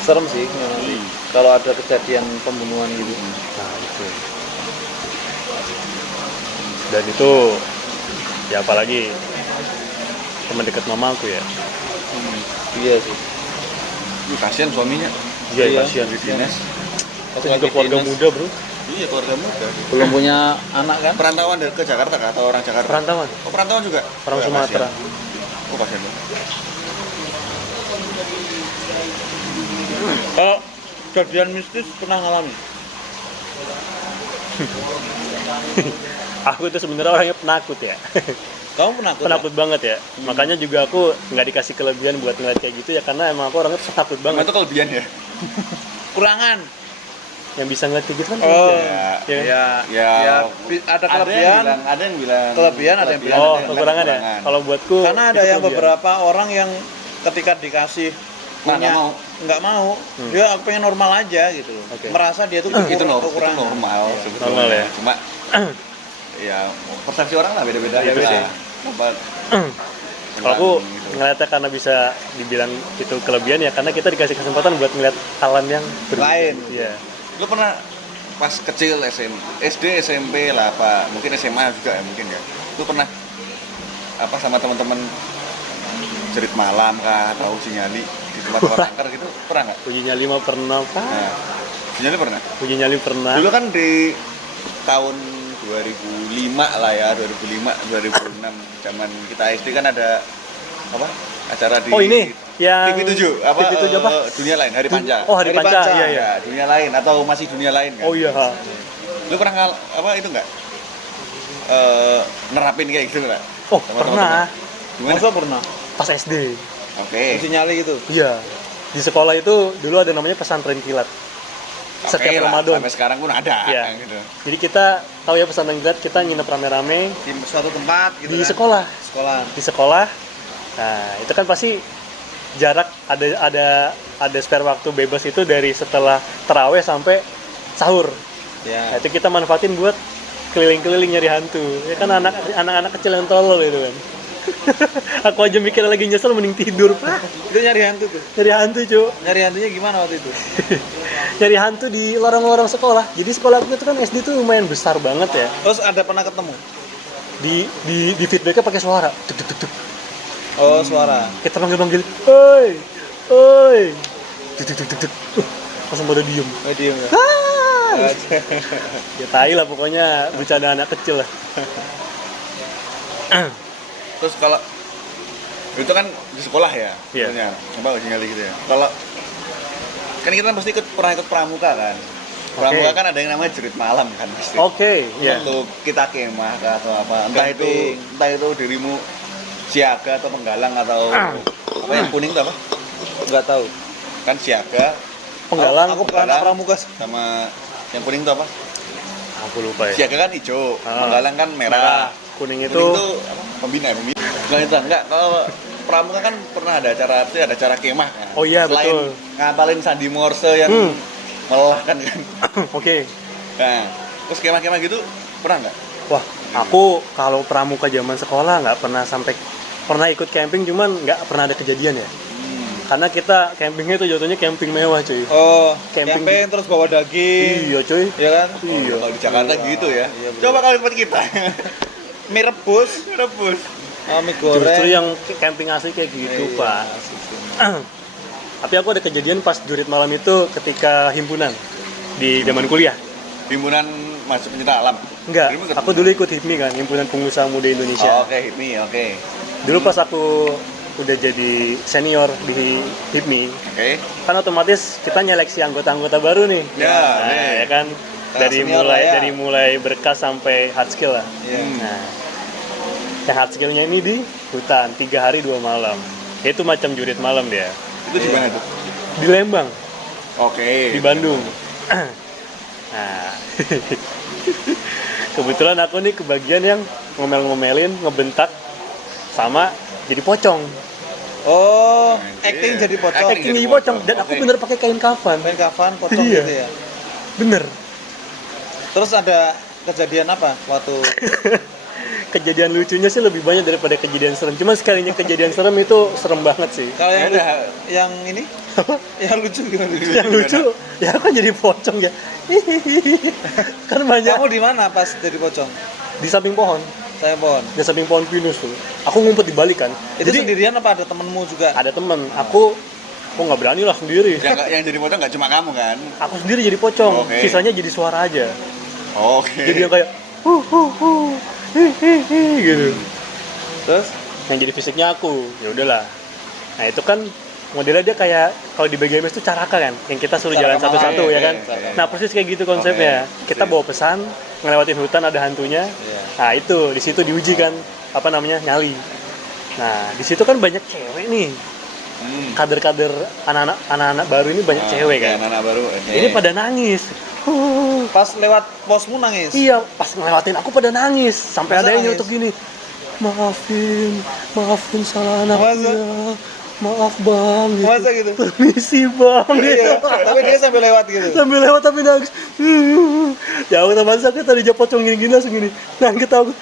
Serem sih memang sih. Kalau ada kejadian pembunuhan gitu. Nah itu. Dan itu ya apalagi teman dekat mamaku ya. Iya sih. Ih, kasihan suaminya. Iya, Iya. kasihan. Di dinas. Itu juga keluarga muda bro. Iya keluarga muda. Belum punya anak kan? Perantauan dari ke Jakarta kah? Atau orang Jakarta? Perantauan, Oh perantauan juga? orang Oh, Sumatera. kasihan. Oh kasihan banget. Kalau kejadian mistis pernah ngalami? Aku itu sebenarnya orangnya penakut ya. Kamu penakut? Penakut banget ya. Makanya juga aku nggak dikasih kelebihan buat ngeliat kayak gitu ya karena emang aku orangnya penakut Nah, banget. itu kelebihan ya? Kurangan. Yang bisa ngeliat kayak gitu kan. Oh, kelebihan. Ya kan? ya, ada kelebihan. Ada yang bilang Kelebihan, ada yang bilang Oh, ada yang kekurangan ya. kekurangan. Kalau buatku Karena ada itu yang kelebihan. beberapa orang yang ketika dikasih Nah, punya nggak mau. nggak mau, dia aku pengen normal aja gitu loh. Oke. Merasa dia tuh itu kekurangan. normal sebetulnya. Normal ya. Cuma ya persepsi orang lah beda-beda Iya, gitu beda. lah. Apa, Kalau aku gitu. ngeliatnya karena bisa dibilang itu kelebihan ya karena kita dikasih kesempatan buat ngeliat hal yang berbeda. Lain. Iya. Lu pernah pas kecil SD, SMP lah apa, mungkin SMA juga ya mungkin ya. Lu pernah apa sama teman-teman cerit malam kah atau uji nyali di tempat kanker gitu pernah nggak? Uji nyali mah pernah Pak. Nah, uji nyali pernah? Uji nyali pernah. Dulu kan di tahun 2005 lah ya, 2005, 2006 zaman kita SD kan ada apa? Acara di Oh, ini yang TV7 apa? TV7 apa? Dunia lain, Hari Panca. Oh, Hari Hari Panca. Panca. Iya, iya. Ya, dunia lain atau masih dunia lain kan? Oh iya, ha. Lu pernah apa itu enggak? Nerapin kayak gitu enggak? Oh, Sama pernah. teman-teman. Gimana? Masa pernah? Pas SD. Oke. Uji nyali gitu. Iya. Di sekolah itu dulu ada namanya pesantren kilat. Oke Setiap lah, Ramadan. sampai sekarang pun ada Iya. gitu. Jadi kita tahu ya pesantren kilat, kita nginep rame-rame Di suatu tempat gitu di kan. sekolah. Sekolah. Di sekolah. Nah, itu kan pasti jarak ada spare waktu bebas itu dari setelah taraweh sampai sahur. Nah, Ya. itu kita manfaatin buat keliling-keliling nyari hantu. Ya kan anak-anak kecil yang tolol itu kan. Aku aja mikir lagi nyesel mending tidur, Pak. Itu nyari hantu tuh. Nyari hantu, Cuk. Nyari hantunya gimana waktu itu? Nyari hantu di lorong-lorong sekolah. Jadi sekolah aku itu kan SD tuh lumayan besar banget ya. Terus ada pernah ketemu? Di feedbacknya pakai suara. Tuk, tuk, tuk, tuk. Oh, suara. Kita panggil, oi, oi. Tuk, tuk, tuk, tuk, tuk. Langsung pada diem. Oh, diem ya. Ah! Ya tai lah pokoknya bercanda anak kecil lah. Terus kalau itu kan di sekolah ya, Iya. sebenarnya. Coba uji nyali gitu ya. Kalau kan kita pasti pernah ikut pramuka kan. Pramuka Oke. kan ada yang namanya jerit malam kan pasti. Oke, ya. Waktu kita kemah kah atau apa, Camping. entah itu dirimu siaga atau penggalang atau apa yang kuning itu apa? Enggak tahu. Kan siaga Penggalang. Aku bukan anak pramuka. sama yang kuning itu apa? Aku lupa ya. Siaga kan hijau, Ah. penggalang kan merah. Kuning itu Kuning itu apa? Pembina. Enggak, kalau pramuka kan pernah ada acara kemah kan. Oh iya, Selain betul. ngapalin sandi morse yang melelahkan kan. Oke. Nah, terus kemah-kemah gitu pernah nggak? Wah, aku kalau pramuka zaman sekolah nggak pernah ikut camping, cuman nggak pernah ada kejadian ya. Karena kita campingnya itu jatuhnya camping mewah, cuy. Oh, Camping. camping terus bawa daging. Iya, cuy. Iya kan? Iya. Kalau di Jakarta gitu ya. Iya, betul. Coba kalau di tempat kita. Mie rebus, Rebus. mie goreng. Justru yang camping asli kayak gitu, Iya, Pak. asik sih. Tapi aku ada kejadian pas jurit malam itu ketika himpunan di zaman kuliah. himpunan masuk pencinta alam. Enggak, Dirimu ikut aku dulu ikut HIPMI kan, Himpunan Pengusaha Muda Indonesia. Oh, oke, HIPMI, oke. Dulu pas aku udah jadi senior di HIPMI, Oke. kan otomatis kita nyeleksi anggota-anggota baru nih. Ya, Nah, nih. ya kan dari senior mulai lah ya. dari mulai berkas sampai hard skill lah. Iya. Nah, yang hard skillnya ini di hutan 3 hari 2 malam. Itu macam jurit malam dia. Itu di mana tuh? Di Lembang, Oke. di Bandung. Nah, kebetulan aku nih kebagian yang ngomel-ngomelin, ngebentak, sama jadi pocong. Oh, Anjir. acting jadi pocong. Acting. Acting jadi jadi pocong, dan aku oke. bener pakai kain kafan. Main kafan pocong Iya. gitu ya. Bener. Terus ada kejadian apa waktu Kejadian lucunya sih lebih banyak daripada kejadian serem. Cuma sekalinya kejadian serem itu serem banget sih. kalau yang Ya ada. yang ini? Yang lucu gimana? Yang lucu, ya kan jadi pocong ya. Kan banyak Kamu di mana pas jadi pocong? di samping pohon, Saya pohon. di samping pohon pinus tuh. Aku ngumpet di balik kan. Itu Jadi sendirian apa ada temenmu juga? ada temen, aku nggak berani lah sendiri. Yang jadi pocong nggak cuma kamu kan? Aku sendiri jadi pocong, Oke. sisanya jadi suara aja. Oke. Jadi yang kayak gitu. Terus Yang jadi fisiknya aku, ya udahlah. Nah itu kan modelnya dia kayak kalau di BGMS itu caraka kan, yang kita suruh jalan Caraka satu-satu malam, ya kan. oke. Nah persis kayak gitu konsepnya. Oke, Kita sip. bawa pesan, ngelewatin hutan ada hantunya. Iya. Nah itu di situ diuji kan, apa namanya, nyali. Nah di situ kan banyak cewek nih, kader-kader anak-anak baru ini banyak cewek kan. Anak baru. oke. Ini pada nangis. pas lewat posmu nangis. Iya, pas ngelewatin aku pada nangis. Sampai Masa ada yang nangis? nyelutuk gini. Maafin salah anak Masa? ya. Maaf bang. Masa gitu? Permisi bang. Iya, tapi dia sampai lewat gitu. Sambil lewat tapi nangis. Ya aku tambah sakit tadi dia pocong gini langsung gini. Nangis aku.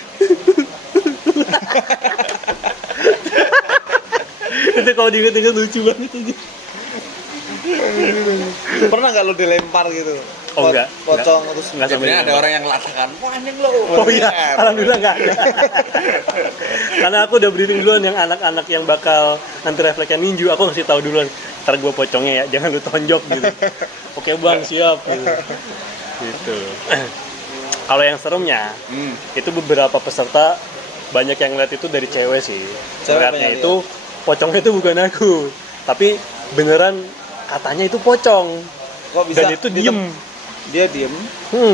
Itu kalau diinget-inget lucu banget aja. Pernah nggak lu dilempar gitu? Oh, enggak. Pocong terus Enggak sampai. Sebenarnya ada orang yang ngelatakan, wah anjing lo. Oh iya, alhamdulillah enggak ada. Karena aku udah briefing duluan yang anak-anak yang bakal nanti refleksnya ninju, aku ngasih tahu duluan. Ntar gue pocongnya ya, jangan lu tonjok gitu. Oke bang, siap gitu. Gitu. Kalau yang seremnya, itu beberapa peserta banyak yang ngeliat itu dari cewek sih. Cewek Ngeliatnya banyak, itu pocongnya itu bukan aku, tapi beneran katanya itu pocong. kok bisa? Dan itu diem. Dia diem.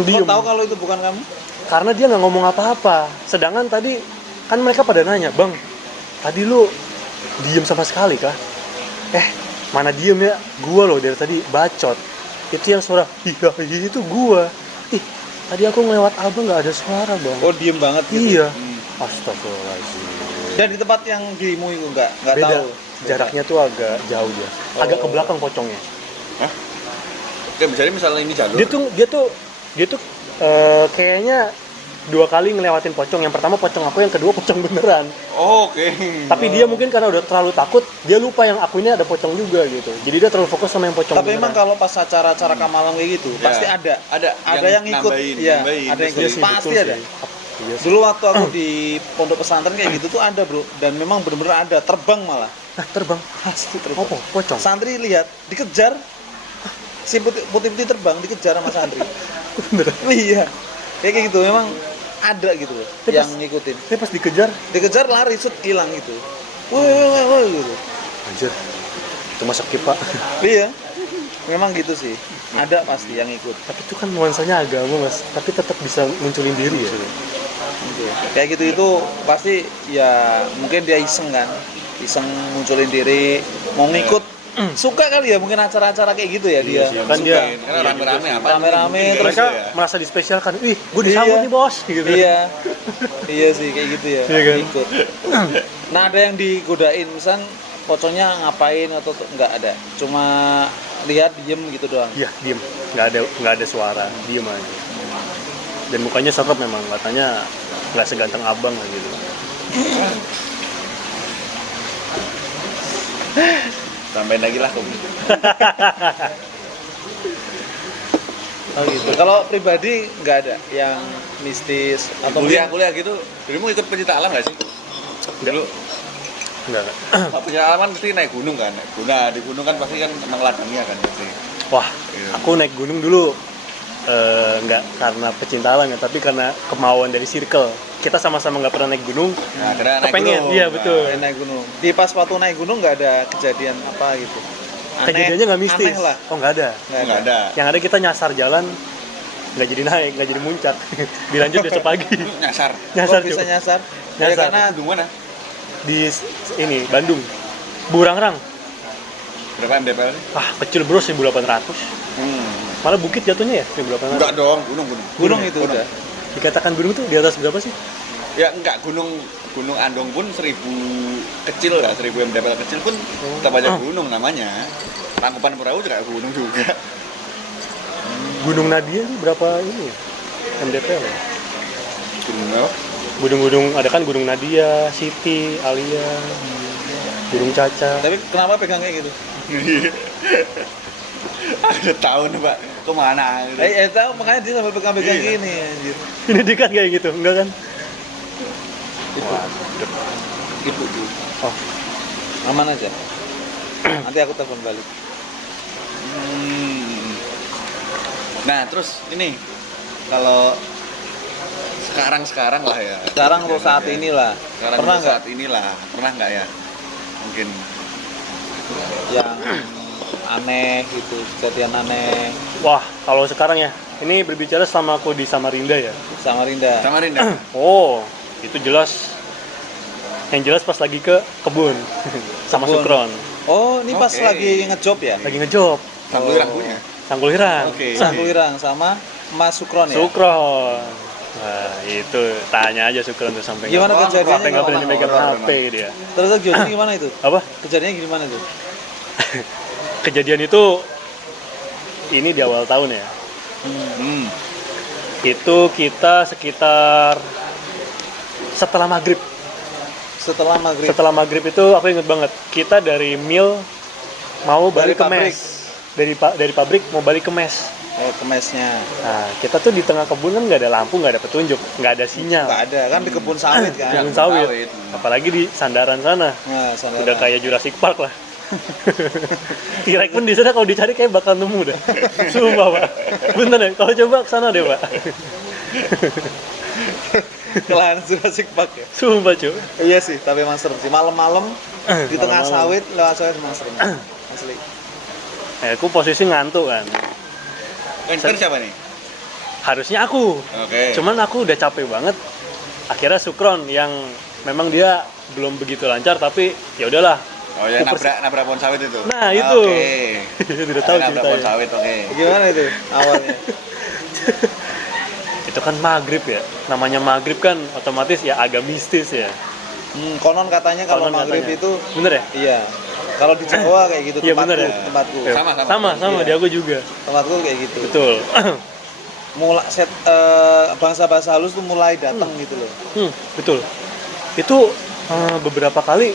Diem. Kok tahu kalau itu bukan kamu? Karena dia nggak ngomong apa-apa. Sedangkan tadi kan mereka pada nanya, bang, tadi lu diem sama sekali kah? Mana diem ya? Gua loh dari tadi bacot. Itu yang suara, iya itu gua. Ih, tadi aku ngelewat abang nggak ada suara bang. Oh diem banget gitu. Iya. Astagfirullahaladzim. Dan di tempat yang dirimu itu nggak Beda. tahu. Jaraknya tuh agak jauh dia. Agak ke belakang pocongnya. Oke, misalnya ini jalur. Dia tuh kayaknya 2 kali ngelewatin pocong. Yang pertama pocong aku, yang kedua pocong beneran. Oke. Tapi dia mungkin karena udah terlalu takut, dia lupa yang aku ini ada pocong juga gitu. Jadi dia terlalu fokus sama yang pocong Tapi emang beneran. kalau pas acara-acara kamalam kayak gitu, Ya. pasti ada. Ada yang ikut. nambahin, Iya, nambahin. ada yang Iya ikut. sih, Pasti betul ada. sih. Iya sih. Dulu waktu aku di pondok pesantren kayak gitu tuh ada bro, dan memang bener-bener ada, terbang malah. Nah, terbang. Pasti terbang. Oh, pocong. Santri lihat, dikejar, si putih-putih terbang dikejar sama santri. Beneran. Iya, kayak gitu memang ada gitu loh, Tapi yang pas- ngikutin. Tapi pas Dikejar lari, sut hilang gitu. Woi gitu. anjir. Itu masak Pak. Iya, memang gitu sih. Ada pasti yang ikut. Tapi itu kan nuansanya agama, Mas. Tapi tetap bisa munculin diri ya. Gitu. Kayak gitu itu pasti ya mungkin dia iseng kan, iseng munculin diri, mau ngikut. Suka kali ya mungkin acara-acara kayak gitu ya dia. sih. Kan dia- Karena rame-rame apa? Rame-rame, mungkin terus gitu Mereka ya. merasa dispesialkan. Ih, gue disambut Iya. nih, Bos, gitu. Iya, iya sih kayak gitu ya. Iya kan? Ikut. Nah ada yang digodain, misal pocongnya ngapain atau nggak ada, cuma lihat diem gitu doang. Iya, diem. Nggak ada suara, diem aja. Dan mukanya serem memang, katanya nggak seganteng abang lah gitu. Tambahin lagi lah kamu. Oh gitu. Kalau pribadi nggak ada yang mistis atau Kuliah gitu. Dirimu ikut pencinta alam nggak sih? Dulu Enggak. pencinta alam kan pasti naik gunung kan. Di gunung kan pasti kan emang ladangnya kan pasti. Wah, Iya. aku naik gunung dulu nggak karena pecinta alam ya, tapi karena kemauan dari circle. Kita sama-sama nggak pernah naik gunung, Nah, akhirnya naik kepengen, gunung. iya betul. Pengen naik gunung. Di pas waktu naik gunung nggak ada kejadian apa gitu. Kejadiannya nggak mistis. Aneh lah. Oh nggak ada. Nggak ada. Yang ada kita nyasar jalan, nggak jadi naik, nggak jadi muncak. Dilanjut besok pagi. Nyasar. Nyasar Kok bisa Cuk. nyasar? Ya Nyasar. karena Gunung mana? Di ini Bandung, Burangrang. Berapa MDPL sih? Wah kecil bro, 1.800. Malah bukit jatuhnya ya 1.800. Enggak dong, gunung. gunung itu Gunung. udah. Dikatakan gunung tuh di atas berapa sih? Ya enggak, gunung Andong pun 1.000 kecil lah, 1.000 MDPL kecil pun tetap aja gunung namanya. Tangkupan Perahu juga gunung juga. Gunung Nadia tuh berapa ini? MDPL ya? Gunung apa? Gunung-gunung ada kan Gunung Nadia, Siti, Alia, Gunung Caca. Tapi kenapa pegang kayak gitu? Ada tahun Pak, kemana? Tahu makanya dia sampai pegang-pegang Iya. gini anjir. Ini dekat kayak gitu, enggak kan? Itu tuh. Oh, Aman aja. Nanti aku telepon balik. Nah, terus ini kalau sekarang lah ya. Sekarang untuk saat inilah. Sekarang Pernah untuk nggak saat inilah. Pernah nggak ya? Mungkin yang aneh gitu, kejadian aneh wah kalau sekarang ya, ini berbicara sama aku di Samarinda ya. Samarinda. Samarinda. Oh, itu jelas. Yang jelas pas lagi ke kebun sama Kebun. Sukron, Oh, ini pas Oke. lagi ngejob ya? lagi ngejob. Sanggulirang punya. Sanggulirang. Oke. Sanggulirang sama Mas Sukron ya? Sukron. Nah, itu tanya aja Sukron tuh sampai Gimana nggak- kejadiannya sampai nggak berani kalau megang horor HP dia. Terus kejadiannya gimana itu? Apa? Kejadiannya gimana itu? Kejadian itu ini di awal tahun ya. Itu kita sekitar setelah maghrib. Setelah maghrib. Setelah maghrib itu aku inget banget. Kita dari mil mau Dari balik ke pabrik. mes. Dari pabrik mau balik ke mes. Oh, ke mesnya. Nah, kita tuh di tengah kebun kan nggak ada lampu, nggak ada petunjuk, nggak ada sinyal. Nggak ada, kan di kebun sawit kan? Kebun Kebun sawit. sawit. Apalagi di sandaran sana. Nah, sandaran. Udah kayak Jurassic Park lah. T-Rex pun di sana kalau dicari kayak bakal nemu deh. Sumpah Pak. Bener deh. Kalau coba ke sana deh Pak. Kelahan Jurassic Park ya? Sumpah cuy. Iya sih, tapi emang serem sih. Malam-malam di tengah Malam-malam. sawit, lewat sawit emang serem. Asli. Aku posisi ngantuk kan. Kan siapa nih? Harusnya aku. Oke. Cuman aku udah capek banget. Akhirnya Sukron yang memang dia belum begitu lancar tapi ya udahlah. Oh ya, Aku nabrak pohon sawit itu. Nah, itu. Oke. Udah tahu Nabrak pohon ceritanya. sawit, oke. Gimana itu awalnya? Itu kan maghrib ya. Namanya maghrib kan otomatis ya agak mistis ya. Konon katanya kalau Konon maghrib katanya. itu Bener ya? iya. Kalau di Jawa kayak gitu Iya, tempatku, bener ya? tempatku. Ya, Sama. Sama Iya. di aku juga. Tempatku kayak gitu. Betul. Bangsa-bangsa halus tuh mulai datang gitu loh. Betul. Itu beberapa kali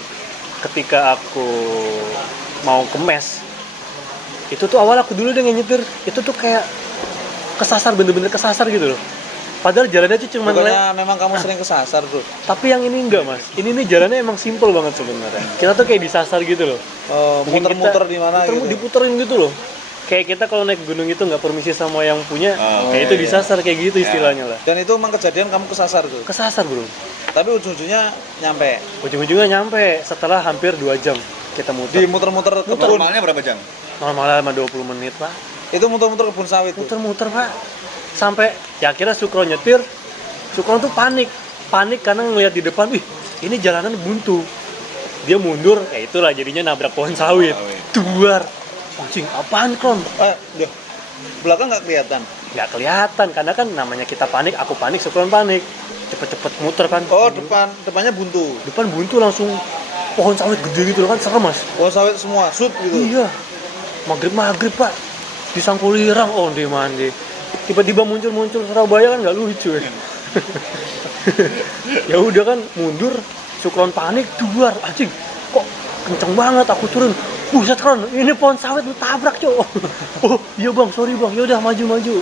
ketika aku mau ke mes, itu tuh awal aku dulu deh nyetir, itu tuh kayak kesasar, bener-bener kesasar gitu loh. Padahal jalannya tuh cuma Bukannya memang kamu sering kesasar tuh. tapi yang ini enggak mas. Ini nih jalannya emang simple banget sebenarnya. Kita tuh kayak disasar gitu loh. Mungkin Muter-muter kita- di mana gitu. Diputerin gitu loh. Kayak kita kalau naik gunung itu nggak permisi sama yang punya, kayak itu iya. disasar kayak gitu istilahnya lah. Dan itu emang kejadian kamu kesasar tuh. Kesasar bro. Tapi ujung-ujungnya nyampe. Ujung-ujungnya nyampe setelah hampir 2 jam kita Di muter. muter-muter kebun. Normalnya berapa jam? Normalnya cuma 20 menit pak. Itu muter-muter kebun sawit tuh. Muter-muter pak. Sampai ya akhirnya Sukron nyetir. Sukron tuh panik karena ngelihat di depan, wih ini jalanan buntu. Dia mundur, ya itulah jadinya nabrak pohon sawit. Duar. Anjing, apaan Kron? Duh. Belakang nggak kelihatan. Nggak kelihatan karena kan namanya kita panik, aku panik, Sukron panik. Cepet-cepet muter kan. Oh, depannya buntu. Depan buntu langsung pohon sawit gede gitu loh kan, serem mas. Pohon sawit semua, shoot gitu. Iya. Maghrib pak. Di Sangkulirang, oh di mandi. Tiba-tiba muncul Surabaya kan nggak lucu ya. Ya udah kan mundur, Sukron panik, duar, anjing. Kok kenceng banget aku turun. Buset Kron, ini pohon sawit lu tabrak, Cok. Oh, iya Bang, sorry Bang. Ya udah maju.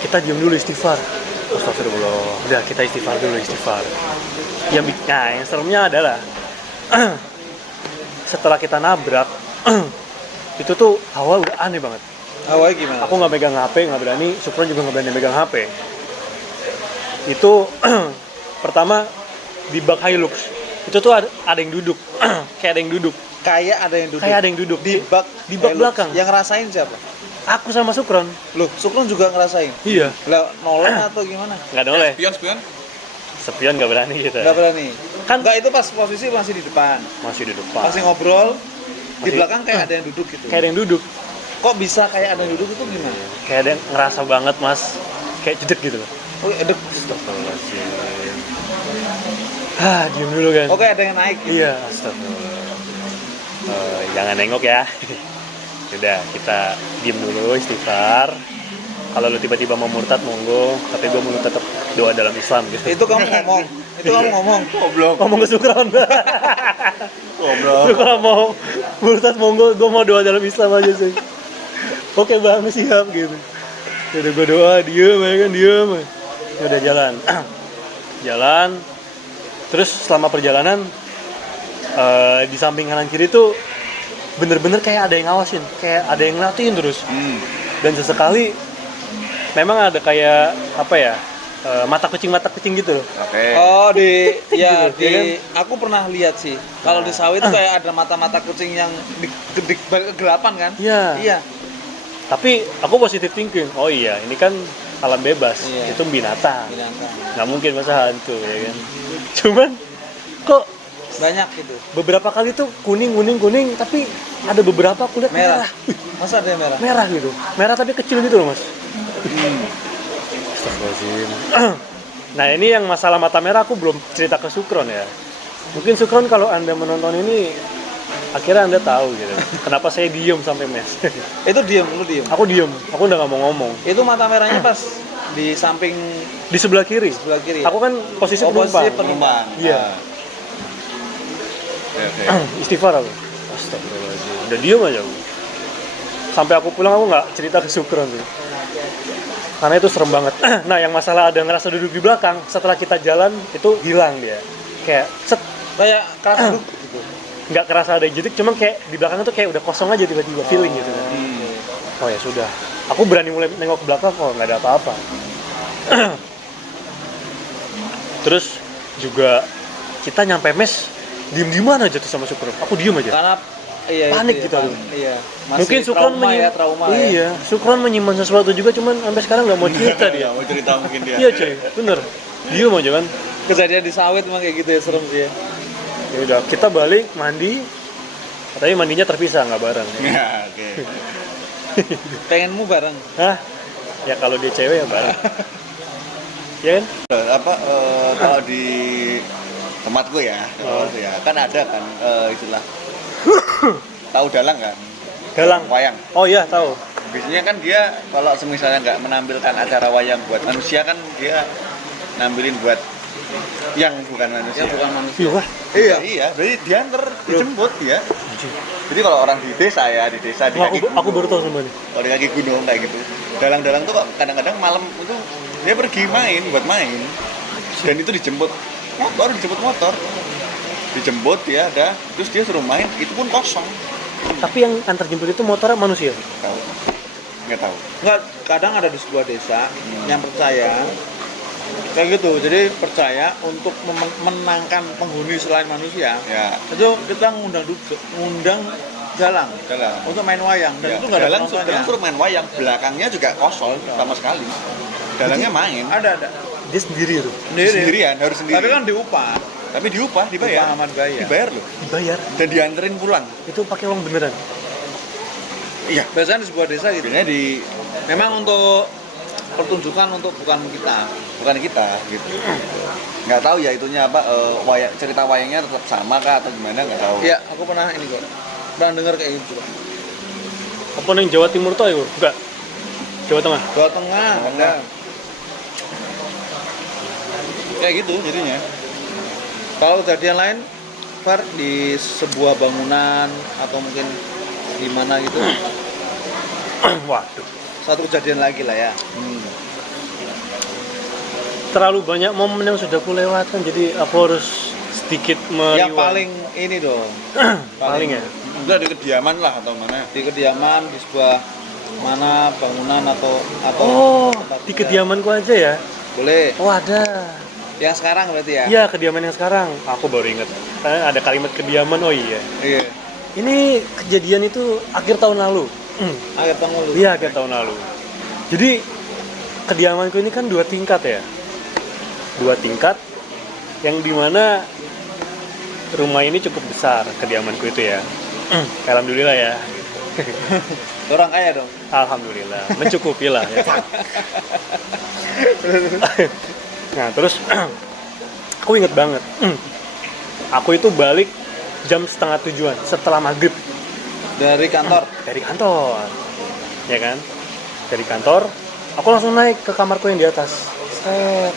Kita diam dulu istighfar. Astagfirullah. Udah kita istighfar dulu. Yang seremnya adalah setelah kita nabrak itu tuh hawa udah aneh banget. Awalnya gimana? Aku nggak megang HP, nggak berani. Sukron juga nggak berani megang HP. Itu pertama di bak Hilux. Itu tuh ada yang duduk, kayak ada yang duduk. Kayak ada yang duduk. Kayak ada yang duduk Di bak Hilux. Belakang. Yang ngerasain siapa? Aku sama Sukron. Loh, Sukron juga ngerasain. Iya. Lah noleh atau gimana? Nggak boleh. Spion. Sepion nggak berani gitu. Nggak berani. Kan Enggak, itu pas posisi masih di depan. masih di depan. Masih ngobrol. Di Masih- belakang kayak ada yang duduk gitu. Kayak ada yang duduk. Kok bisa kayak ada yang duduk itu gimana? Kayak ada yang ngerasa banget mas. Kayak jedek gitu loh. Oh, edek. Diem dulu kan. Oh, kayak ada yang naik gitu. Iya, astagfirullah. Jangan nengok ya. Udah, kita diem dulu, istighfar. Kalau lu tiba-tiba mau murtad, monggo. Tapi gue mau tetap doa dalam Islam gitu. Itu kamu ngomong. Itu kamu ngomong. Goblok. Ngomong ke Sukron. Goblok. Lu kalau mau murtad, monggo. Gue mau doa dalam Islam aja sih. Oke bang, siap gitu. Udah gue doa, diem ya kan, diem. Udah jalan. Jalan. Terus selama perjalanan, di samping kanan kiri tuh bener-bener kayak ada yang ngawasin, kayak ada yang ngeliatin terus. Dan sesekali memang ada kayak apa ya, mata kucing gitu loh. Oke. Oh, di ya Gitu, ya di aku pernah lihat sih. Kalau di sawit itu kayak ada mata-mata kucing yang di balik kegelapan kan? Iya. Iya. Tapi aku positive thinking. Oh iya, ini kan alam bebas, Iya. itu binatang. Binatang. Nggak mungkin masa hantu ya kan. Cuman kok Banyak gitu. beberapa kali tuh kuning, tapi ada beberapa aku lihat Merah. merah. Masa ada yang merah? Merah gitu. Merah tapi kecil gitu loh mas. Astagfirullahaladzim. Nah ini yang masalah mata merah aku belum cerita ke Sukron ya. Mungkin Sukron kalau anda menonton ini akhirnya anda tahu gitu. Kenapa saya diem sampai mes. Itu diem, lu diem. Aku diem, aku udah nggak mau ngomong. Itu mata merahnya pas di samping Di sebelah kiri. sebelah kiri. Aku kan posisi Oh, posisi penumpang. penumpang. Iya. Oke. Istighfar aku. Astagfirullahaladzim. Udah diem aja aku. Sampai aku pulang aku nggak cerita ke Sukron tuh. Karena itu serem banget. Nah yang masalah ada ngerasa duduk di belakang, setelah kita jalan itu hilang dia. Kayak set, Kayak keras duduk gitu. nggak kerasa ada jeduk, cuman kayak di belakang tuh kayak udah kosong aja tiba-tiba, feeling gitu kan. Oh ya sudah. Aku berani mulai nengok ke belakang, oh nggak ada apa-apa. Terus juga kita nyampe mes, diem-dieman aja tuh sama Sukron. Aku diem aja. Karena iya, Panik itu gitu, ya, aduh. Iya. Masih Mungkin Sukron trauma ya, trauma ya. Iya, Sukron menyimpan sesuatu juga, cuman sampai sekarang nggak mau cerita dia. Mau cerita mungkin dia. Iya cuy, bener. Diem aja kan. Kejadian di sawit emang kayak gitu ya, serem sih ya. Ya udah, kita balik mandi. Tapi mandinya terpisah, nggak bareng. Ya, oke. Pengenmu bareng. Hah? Ya kalau dia cewek ya bareng. Ya kan? Kalau di tempatku ya, kan ada kan istilah tahu dalang kan? Dalang. Wayang. Oh iya, tahu. Biasanya kan dia kalau misalnya nggak menampilkan acara wayang buat manusia kan dia nampilin buat yang bukan manusia. Ya bukan manusia. Iya, wah. Iya, berarti diantar, dijemput dia. Jadi kalau orang di desa di kaki gunung, Aku baru tahu semua nih. kalau di kaki gunung kayak gitu, dalang-dalang tuh kok kadang-kadang malam itu dia pergi buat main, dan itu dijemput motor, dijemput dia ada, terus dia suruh main, itu pun kosong. Tapi yang antar jemput itu motornya manusia. Tahu? Nggak tahu. Enggak, kadang ada di sebuah desa yang percaya kayak gitu. Jadi percaya untuk menangkan penghuni selain manusia. Ya, Itu kita ngundang dalang dalang. untuk main wayang dan Ya, itu nggak ada dalang penontonnya. suruh main wayang, belakangnya juga kosong sama sekali. Dalangnya main. Ada. Dia sendiri tuh. Sendirian, harus sendiri. Tapi kan diupah. Tapi dibayar. Diupah sama dibayar. Dibayar loh. Dibayar. Dan dianterin pulang. Itu pakai uang beneran. Iya. Biasanya di sebuah desa gitu. Biasanya di Memang untuk pertunjukan untuk bukan kita gitu. Nggak tahu ya itunya apa cerita wayangnya tetap sama kah atau gimana nggak tahu. Iya, aku pernah ini kok. Pernah dengar kayak gitu. Apa yang Jawa Timur tuh ayo? Enggak. Jawa Tengah. Jawa Tengah, enggak. Kayak gitu jadinya. Kalau kejadian lain, Far, di sebuah bangunan atau mungkin di mana gitu, Waduh. satu kejadian lagi lah ya. Terlalu banyak momen yang sudah aku lewatkan, jadi aku harus sedikit Yang meriwayat. paling ini dong, Paling ya. Udah di kediaman lah atau mana? di kediaman di sebuah mana bangunan atau Oh, tempat di tinggal? kediamanku aja ya. Boleh. Oh, ada. Yang sekarang berarti ya? Iya, kediaman yang sekarang. Aku baru inget. Ada kalimat kediaman. Oh iya. Iya. Ini kejadian itu akhir tahun lalu. Akhir tahun lalu. Iya, akhir tahun lalu. Jadi kediamanku ini kan 2 tingkat ya. 2 tingkat yang dimana rumah ini cukup besar kediamanku itu ya. Alhamdulillah ya. Orang kaya dong. Alhamdulillah, mencukupi lah ya. Nah terus aku inget banget, aku itu balik jam 6:30 setelah maghrib Dari kantor. dari kantor, ya kan? Dari kantor, aku langsung naik ke kamarku yang di atas. Set.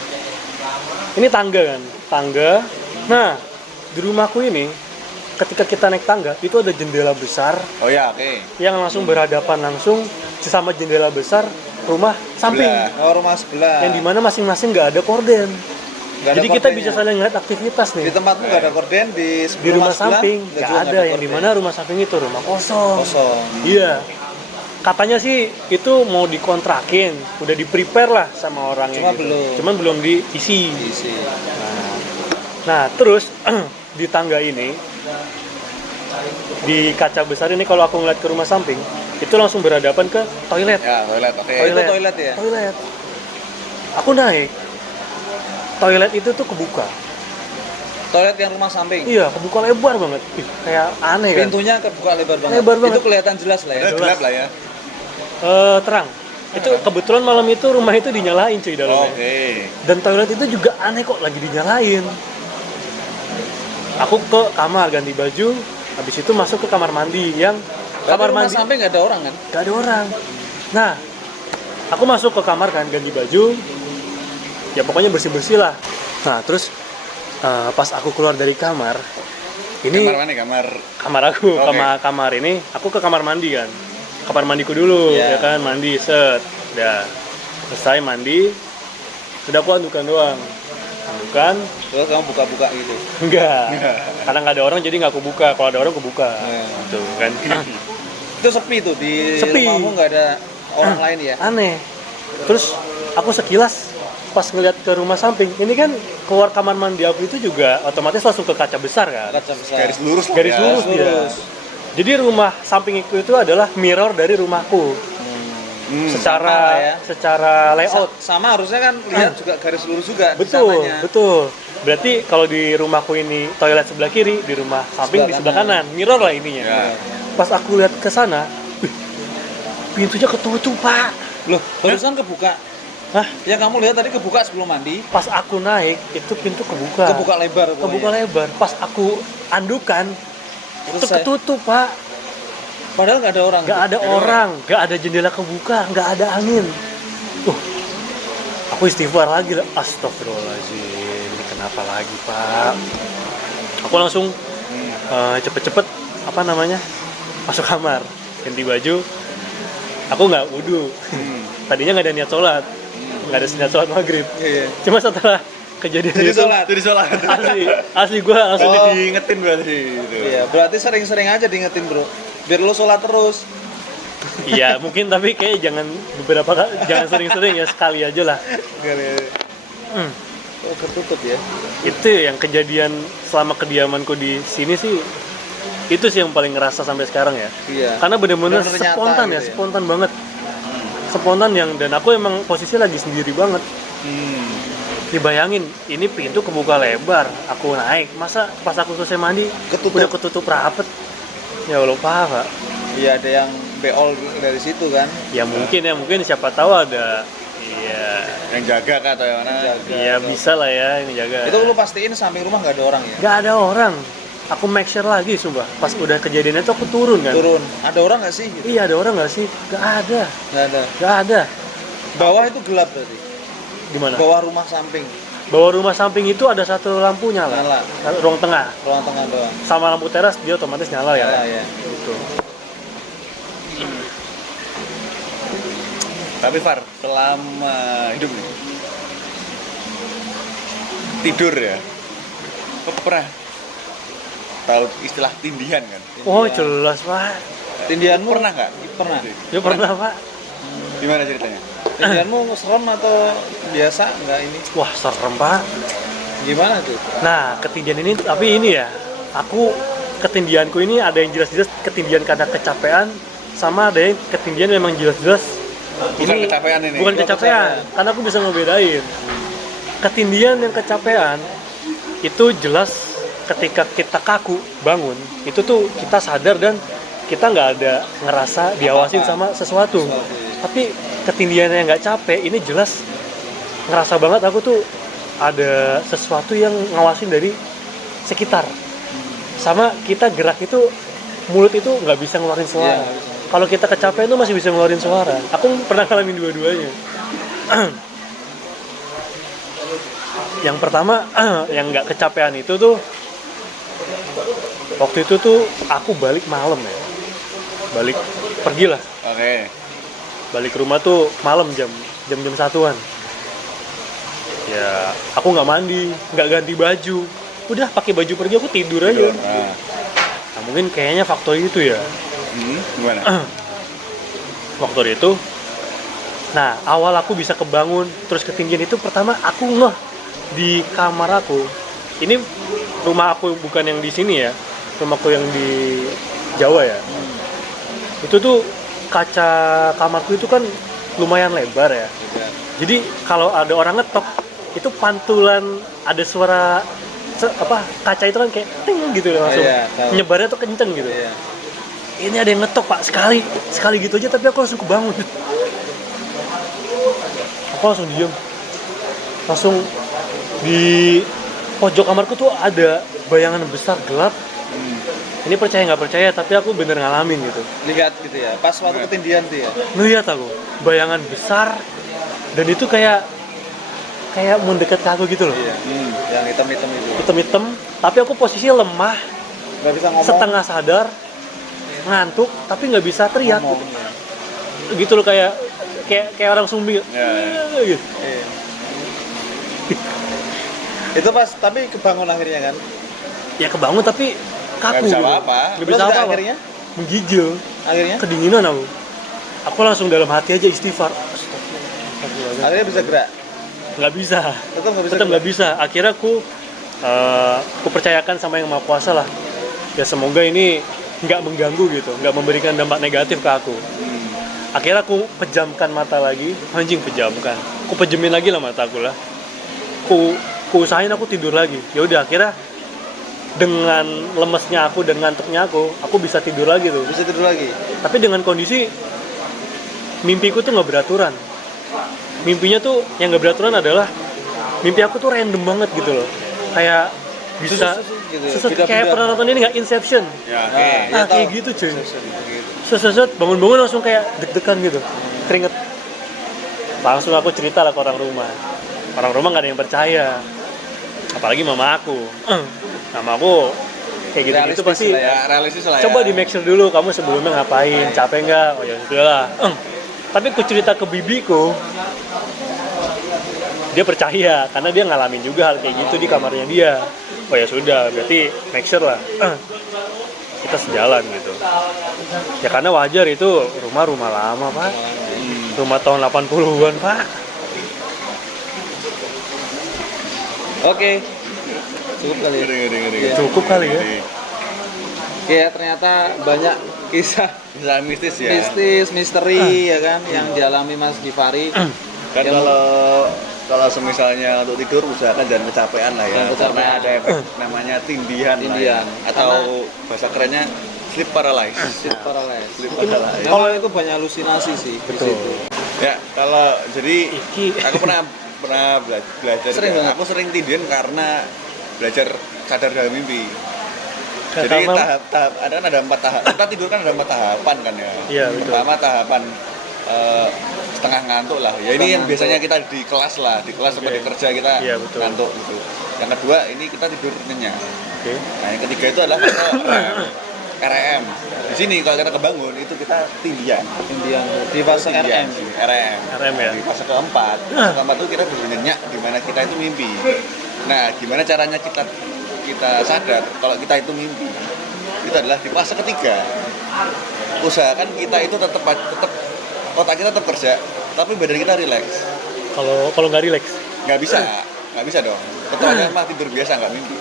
Ini tangga kan, tangga. Nah di rumahku ini, ketika kita naik tangga itu ada jendela besar Oh ya, oke. yang langsung berhadapan langsung sama jendela besar rumah samping. Sebelah. Oh, rumah sebelah. Yang dimana masing-masing nggak ada korden. Nggak ada Jadi kita kordennya. bisa saling lihat aktivitas Di nih. tempatmu nggak ada korden, di Di rumah sebelah samping juga nggak ada, yang korden. dimana rumah samping itu rumah kosong. Kosong. Iya. Katanya sih itu mau dikontrakin, udah di prepare lah sama orangnya. Cuma gitu. belum. Cuman belum diisi. Diisi. Nah terus di tangga ini, di kaca besar ini kalau aku ngeliat ke rumah samping, itu langsung berhadapan ke toilet. Ya, toilet, oke. Oh, itu toilet ya? Toilet. Aku naik. Toilet itu tuh kebuka. Toilet yang rumah samping. Iya, kebuka lebar banget. Ih, kayak aneh kan. Pintunya kebuka lebar banget. Lebar banget. Itu kelihatan jelas lah ya. Udah gelap lah ya. Terang. Itu kebetulan malam itu rumah itu dinyalain cuy dalamnya. Oke. Dan toilet itu juga aneh kok lagi dinyalain. Aku ke kamar ganti baju, habis itu masuk ke kamar mandi yang Berarti kamar rumah mandi samping nggak ada orang kan? gak ada orang. Nah, aku masuk ke kamar kan ganti baju, ya pokoknya bersih-bersih lah. Nah terus pas aku keluar dari kamar, ini Kamar mana? kamar aku, Oke. kamar ini, aku ke kamar mandi kan, kamar mandiku dulu, Iya. ya kan, mandi set, udah selesai mandi, sudah aku andukan doang, andukan, Terus kamu buka-buka gitu. enggak, karena nggak ada orang jadi nggak aku buka, kalau ada orang aku buka, Iya. tuh kan, Itu sepi tuh di Sepi. rumahmu nggak ada orang lain ya? aneh, terus aku sekilas pas ngeliat ke rumah samping, ini kan keluar kamar mandi aku itu juga otomatis langsung ke kaca besar kan, Kaca besar. Garis lurus lah garis ya. lurus dia. lurus. Jadi rumah sampingku itu adalah mirror dari rumahku. Sama lah ya. Secara layout. Sama harusnya kan lihat juga garis lurus juga di Betul, sananya. betul. Berarti kalau di rumahku ini toilet sebelah kiri, di rumah samping di sebelah kanan. Mirror lah ininya. Ya. Pas aku lihat ke sana, wih, pintunya ketutup, Pak. Loh, barusan kebuka. Hah? Yang kamu lihat tadi kebuka sebelum mandi, Pas aku naik, itu pintu kebuka. kebuka lebar pokoknya. Kebuka lebar. Pas aku andukan, Terus itu saya- ketutup, Pak. Padahal nggak ada orang. Nggak tuh. ada orang, nggak ada jendela kebuka, nggak ada angin. Aku istighfar lagi lah. Astagfirullahaladzim, ini kenapa lagi Pak? Aku langsung cepet-cepet apa namanya masuk kamar, ganti baju. Aku nggak wudhu. Tadinya nggak ada niat sholat, nggak ada niat sholat maghrib. Iya. Cuma setelah kejadian Jadi itu, sholat. Jadi sholat. asli gue langsung Oh. Diingetin berarti. Gitu. Iya, berarti sering-sering aja diingetin, Bro. Biar lu sholat terus. Iya mungkin tapi kayak jangan beberapa jangan sering-sering ya, sekali aja lah. Hmm. Oh, ketutup ya. Itu yang kejadian selama kediamanku di sini sih, itu sih yang paling ngerasa sampai sekarang ya, Iya. karena bener-bener Bener-bener nyata spontan gitu ya, ya. spontan banget, spontan yang, dan aku emang posisi lagi sendiri banget. Dibayangin ini pintu kebuka lebar, aku naik, masa pas aku selesai mandi Ketutup. udah ketutup rapet, ya Allah Pak. Iya, ada yang beol dari situ kan. Ya mungkin siapa tahu ada, iya, Yang jaga kah atau yang mana? Jaga. iya bisa lah ya yang jaga. Itu lu pastiin samping rumah nggak ada orang ya? Nggak ada orang. Aku make sure lagi, sumpah. Pas udah kejadian itu aku turun kan. Turun. Ada orang nggak sih? Gitu. Iya ada orang nggak sih? Nggak ada. Nggak ada. Nggak ada. Bawah itu gelap berarti. Gimana? Bawah rumah samping. Bawah rumah samping itu ada satu lampu nyala. Nyala. Ruang tengah. Ruang tengah doang. Sama lampu teras dia otomatis nyala ya. Nyala ya. Gitu. Tapi Far, selama hidup nih tidur ya, kau pernah tahu istilah tindihan kan? Oh jelas Pak. Tindianmu Pernah nggak? Pernah. Ya pernah Pak. Gimana ceritanya? Tindianmu serem atau biasa nggak ini? Wah serem Pak. Gimana tuh? Nah ketindihan ini, tapi ini ya, aku ketindihanku ini ada yang jelas-jelas ketindihan karena kecapean, sama ada yang ketindihan memang jelas-jelas Bukan kecapean ini. bukan Oh, kecapean, kecapean. karena aku bisa ngebedain. Ketindihan yang kecapean itu jelas ketika kita kaku bangun, itu tuh kita sadar dan kita nggak ada ngerasa diawasin sama sesuatu. Tapi ketindihan yang nggak capek ini jelas ngerasa banget aku tuh ada sesuatu yang ngawasin dari sekitar. Sama kita gerak itu, mulut itu nggak bisa ngeluarin suara. Iya, nggak bisa. Kalau kita kecapean tuh masih bisa ngeluarin suara. Aku pernah ngalamin dua-duanya. Yang pertama, yang nggak kecapean itu tuh, waktu itu tuh aku balik malam ya. Pergilah. Oke. Balik ke rumah tuh malam jam 1-an. Ya, aku nggak mandi, nggak ganti baju. Udah pakai baju pergi, aku tidur aja. Nah. Nah, mungkin kayaknya faktor itu ya. Gimana? Faktor itu. Nah, awal aku bisa kebangun, terus ketinggian itu pertama aku ngeh di kamar aku. Ini rumah aku bukan yang di sini ya. Rumahku yang di Jawa ya. Itu tuh kaca kamarku itu kan lumayan lebar ya. Jadi kalau ada orang ngetok, itu pantulan ada suara kaca itu kan kayak ting gitu loh, langsung Iya, tahu. nyebarnya tuh kenceng gitu. Iya. Ini ada yang ngetok Pak, sekali gitu aja, tapi aku langsung kebangun. Aku langsung diem, langsung di pojok kamarku tuh ada bayangan besar gelap. Ini percaya nggak percaya, tapi aku bener ngalamin gitu. Lihat gitu ya. Pas waktu ketindihan tuh ya. Ngeliat aku bayangan besar, dan itu kayak mendekat ke aku gitu loh. Iya. Yang hitam-hitam itu. Hitam-hitam, tapi aku posisinya lemah, Nggak bisa ngomong. setengah sadar, ngantuk, tapi nggak bisa teriak. Ngomong. Gitu loh, kayak orang zombie. Ya. Gitu. Iya. Itu pas tapi kebangun akhirnya kan. Ya kebangun tapi kaku. Nggak bisa gitu. apa-apa. Nggak Terus bisa udah apa-apa. akhirnya? Menggigil, Akhirnya? kedinginan aku. Aku langsung dalam hati aja istighfar. Astagfirullahaladzim. Akhirnya bisa gerak. Nggak bisa. Tetap nggak bisa. Tetap nggak bisa. Akhirnya aku percayakan sama yang Maha Kuasa lah. Ya semoga ini nggak mengganggu gitu, nggak memberikan dampak negatif ke aku. Akhirnya aku pejamkan mata lagi, anjing pejamkan. Aku pejemin lagi lah mata aku lah. Aku usahain aku tidur lagi. Ya udah akhirnya dengan lemesnya aku dan ngantuknya aku bisa tidur lagi tuh. Bisa tidur lagi. Tapi dengan kondisi mimpiku tuh nggak beraturan. Mimpinya tuh yang nggak beraturan adalah mimpi aku tuh random banget gitu loh. Kayak bisa gitu ya, seset, beda-beda. kayak pernah nonton ini nggak, Inception. Ya, oke. Iya, Nah, kayak tahu. gitu cuy. Gitu. Seset bangun-bangun langsung kayak deg-degan gitu, keringet. Langsung aku cerita lah ke orang rumah. Orang rumah nggak ada yang percaya, apalagi mama aku. Mama aku kayak gitu Realistis pasti lah Ya, realistis lah ya. coba di make sure dulu kamu sebelumnya ngapain, capek nggak? Oh ya sudah lah. Tapi aku cerita ke bibiku, dia percaya karena dia ngalamin juga hal kayak gitu di kamarnya dia. Oh ya sudah, berarti make sure lah kita sejalan gitu. Ya karena wajar, itu rumah lama Pak, rumah tahun 80-an Pak. Oke. Cukup kali ya. Ngeri. Iya. Cukup kali ya. Oke, ternyata banyak kisah Bisa mistis ya. mistis, misteri ya kan yang dialami Mas Givari. Kan kalau semisalnya untuk tidur usahakan jangan kecapean lah ya. Jangan kecapean. Karena ada efek namanya tindihan. lah ya. Tindihan. Atau bahasa kerennya sleep paralysis. Sleep paralysis. Sleep Mungkin paralysis. kalau itu banyak halusinasi sih di Betul. situ. Ya, kalau jadi Iki. aku pernah belajar. Sering banget. Aku sering tindihan karena belajar sadar dalam mimpi. Jadi Karena- tahap ada 4 tahap. Kita tidur kan ada 4 tahapan kan ya. Iya, betul. Pertama tahapan setengah ngantuk lah. Ya ini Setengah yang biasanya kita di kelas lah, di kelas seperti kerja kita Iya, betul. ngantuk gitu. Yang kedua ini kita tidur nyenyak. Oke. Nah yang ketiga itu adalah REM. Di sini kalau kita kebangun itu kita tindihan. Tindihan di fase Tindihan, RM. REM. RM ya. Di fase keempat itu kita tidur nyenyak di mana kita itu mimpi. Nah, gimana caranya kita sadar kalau kita itu mimpi? Itu adalah di fase ketiga. usahakan kita itu tetap otak kita tetap kerja, tapi badan kita rileks. Kalau nggak rileks. Nggak bisa dong. Kecuali mah tidur biasa nggak mimpi.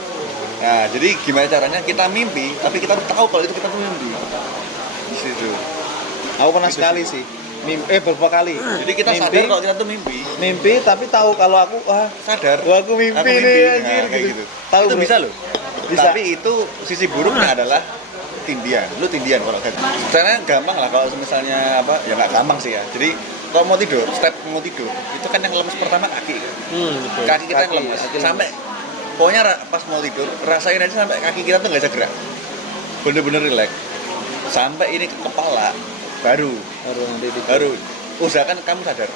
Nah, jadi gimana caranya kita mimpi, tapi kita harus tahu kalau itu kita tuh mimpi. Di situ. Aku pernah sekali sih. Beberapa kali. Jadi kita sadar kalau kita tuh mimpi. Mimpi tapi tahu kalau aku Sadar. wah aku mimpi nih anjir Nah, kayak gitu. Tahu Itu gue. bisa loh. Bisa. Tapi itu sisi buruknya adalah tindian. Lu tindian kalau kayak gitu. Caranya gampang lah kalau misalnya apa? Ya nggak gampang sih ya. Jadi kalau mau tidur, step mau tidur, itu kan yang lemes pertama kaki kan. Betul. Kaki kita yang Kaki, lemes. kaki lemes. Sampai pokoknya pas mau tidur, rasain aja sampai kaki kita tuh nggak bisa gerak. Bener-bener relax. Sampai ini ke kepala, baru nanti tidur. baru usahakan kamu sadar.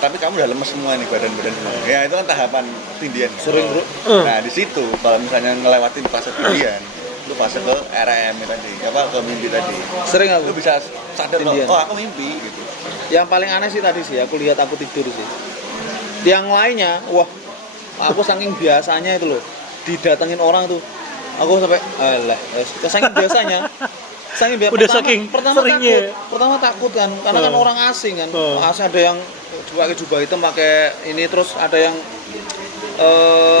Tapi kamu udah lemes semua nih badan-badan semua. Ya itu kan tahapan tindian. Sering, Bro. Nah di situ kalau misalnya ngelewatin fase tindian, lu fase ke REM tadi, apa ke mimpi tadi. Sering aku. Lu bisa sadar Tindian. oh aku mimpi gitu. Yang paling aneh sih tadi sih, aku lihat aku tidur sih. Yang lainnya, wah, aku saking biasanya itu loh, didatengin orang tuh, aku sampai, saking biasanya, Udah saking seringnya. pertama takut kan, karena kan orang asing kan, asing ada yang pakai jubah hitam, pakai ini, terus ada yang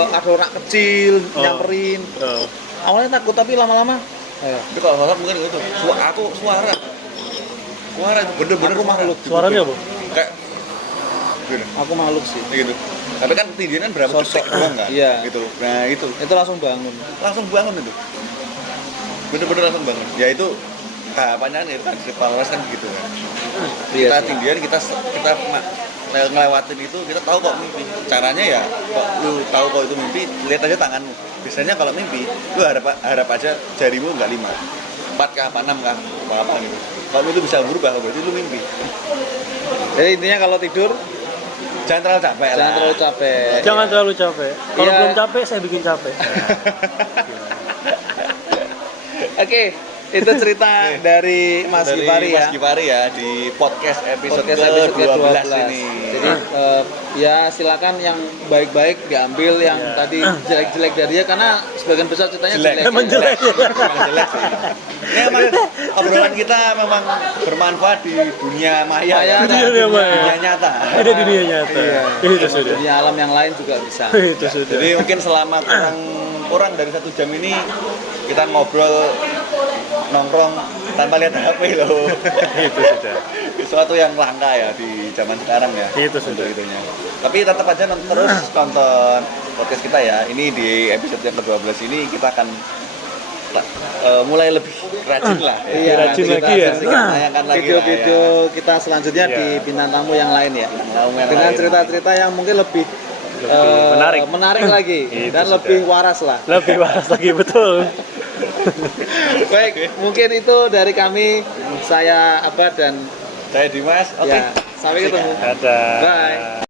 ada orang kecil nyamperin. Awalnya takut tapi lama-lama, Tapi kalau salah mungkin itu suara itu bener-bener Aku makhluk. Suaranya apa? kayak gitu. aku makhluk sih. Kayak gitu. Tapi kan tindian kan berapa Sosok. detik doang kan? Iya. Gitu. Nah itu Itu langsung bangun. langsung bangun itu. Bener-bener langsung bangun. Ya itu tahapannya nih kan si Palwas kan gitu kan. Iya Kita sih. tindian kita ngelewatin itu kita tahu kok mimpi. Caranya ya kok lu tahu kok itu mimpi, lihat aja tanganmu. Biasanya kalau mimpi, lu harap aja jarimu nggak 5, 4 kah, apa 6 kah, apa gitu. Kalau itu bisa berubah, berarti lu mimpi. Jadi intinya kalau tidur Jangan terlalu capek lah. jangan terlalu capek. Jangan terlalu capek. Kalau Iya. belum capek, saya bikin capek. Oke, itu cerita dari Mas Dari Gifari Mas ya. Gifari ya di podcast episode Podcast episode ke-12 ini. Jadi ya silakan yang baik-baik diambil, yang tadi jelek-jelek dari dia karena sebagian besar ceritanya Jelek. jelek. Emang jelek. Memang jelek sih. Ini emang obrolan kita memang bermanfaat di dunia maya, Maya ya. dan Dunia maya. dunia nyata. Ada dunia nyata. Iya. Itu sudah. Dunia alam yang lain juga bisa. Itu sudah. Jadi mungkin selama kurang dari 1 jam ini kita ngobrol nongkrong tanpa lihat HP loh. Itu sudah. Sesuatu yang langka ya di zaman sekarang ya. Itu sudah. Untuk itunya. Tapi tetap aja terus tonton podcast kita ya. Ini di episode yang ke-12 ini kita akan mulai lebih rajin lah. Iya, rajin kita lagi ya. Tayangkan lagi Video-video kita selanjutnya Iya. di bintang tamu yang lain ya. Tamu yang Dengan lain. cerita-cerita yang mungkin lebih menarik. lagi Itu dan sudah. lebih waras lah. Lebih waras lagi, betul. Baik, mungkin itu dari kami, saya Abad dan Saya Dimas. Oke. ya, sampai ketemu. Dadah. Bye.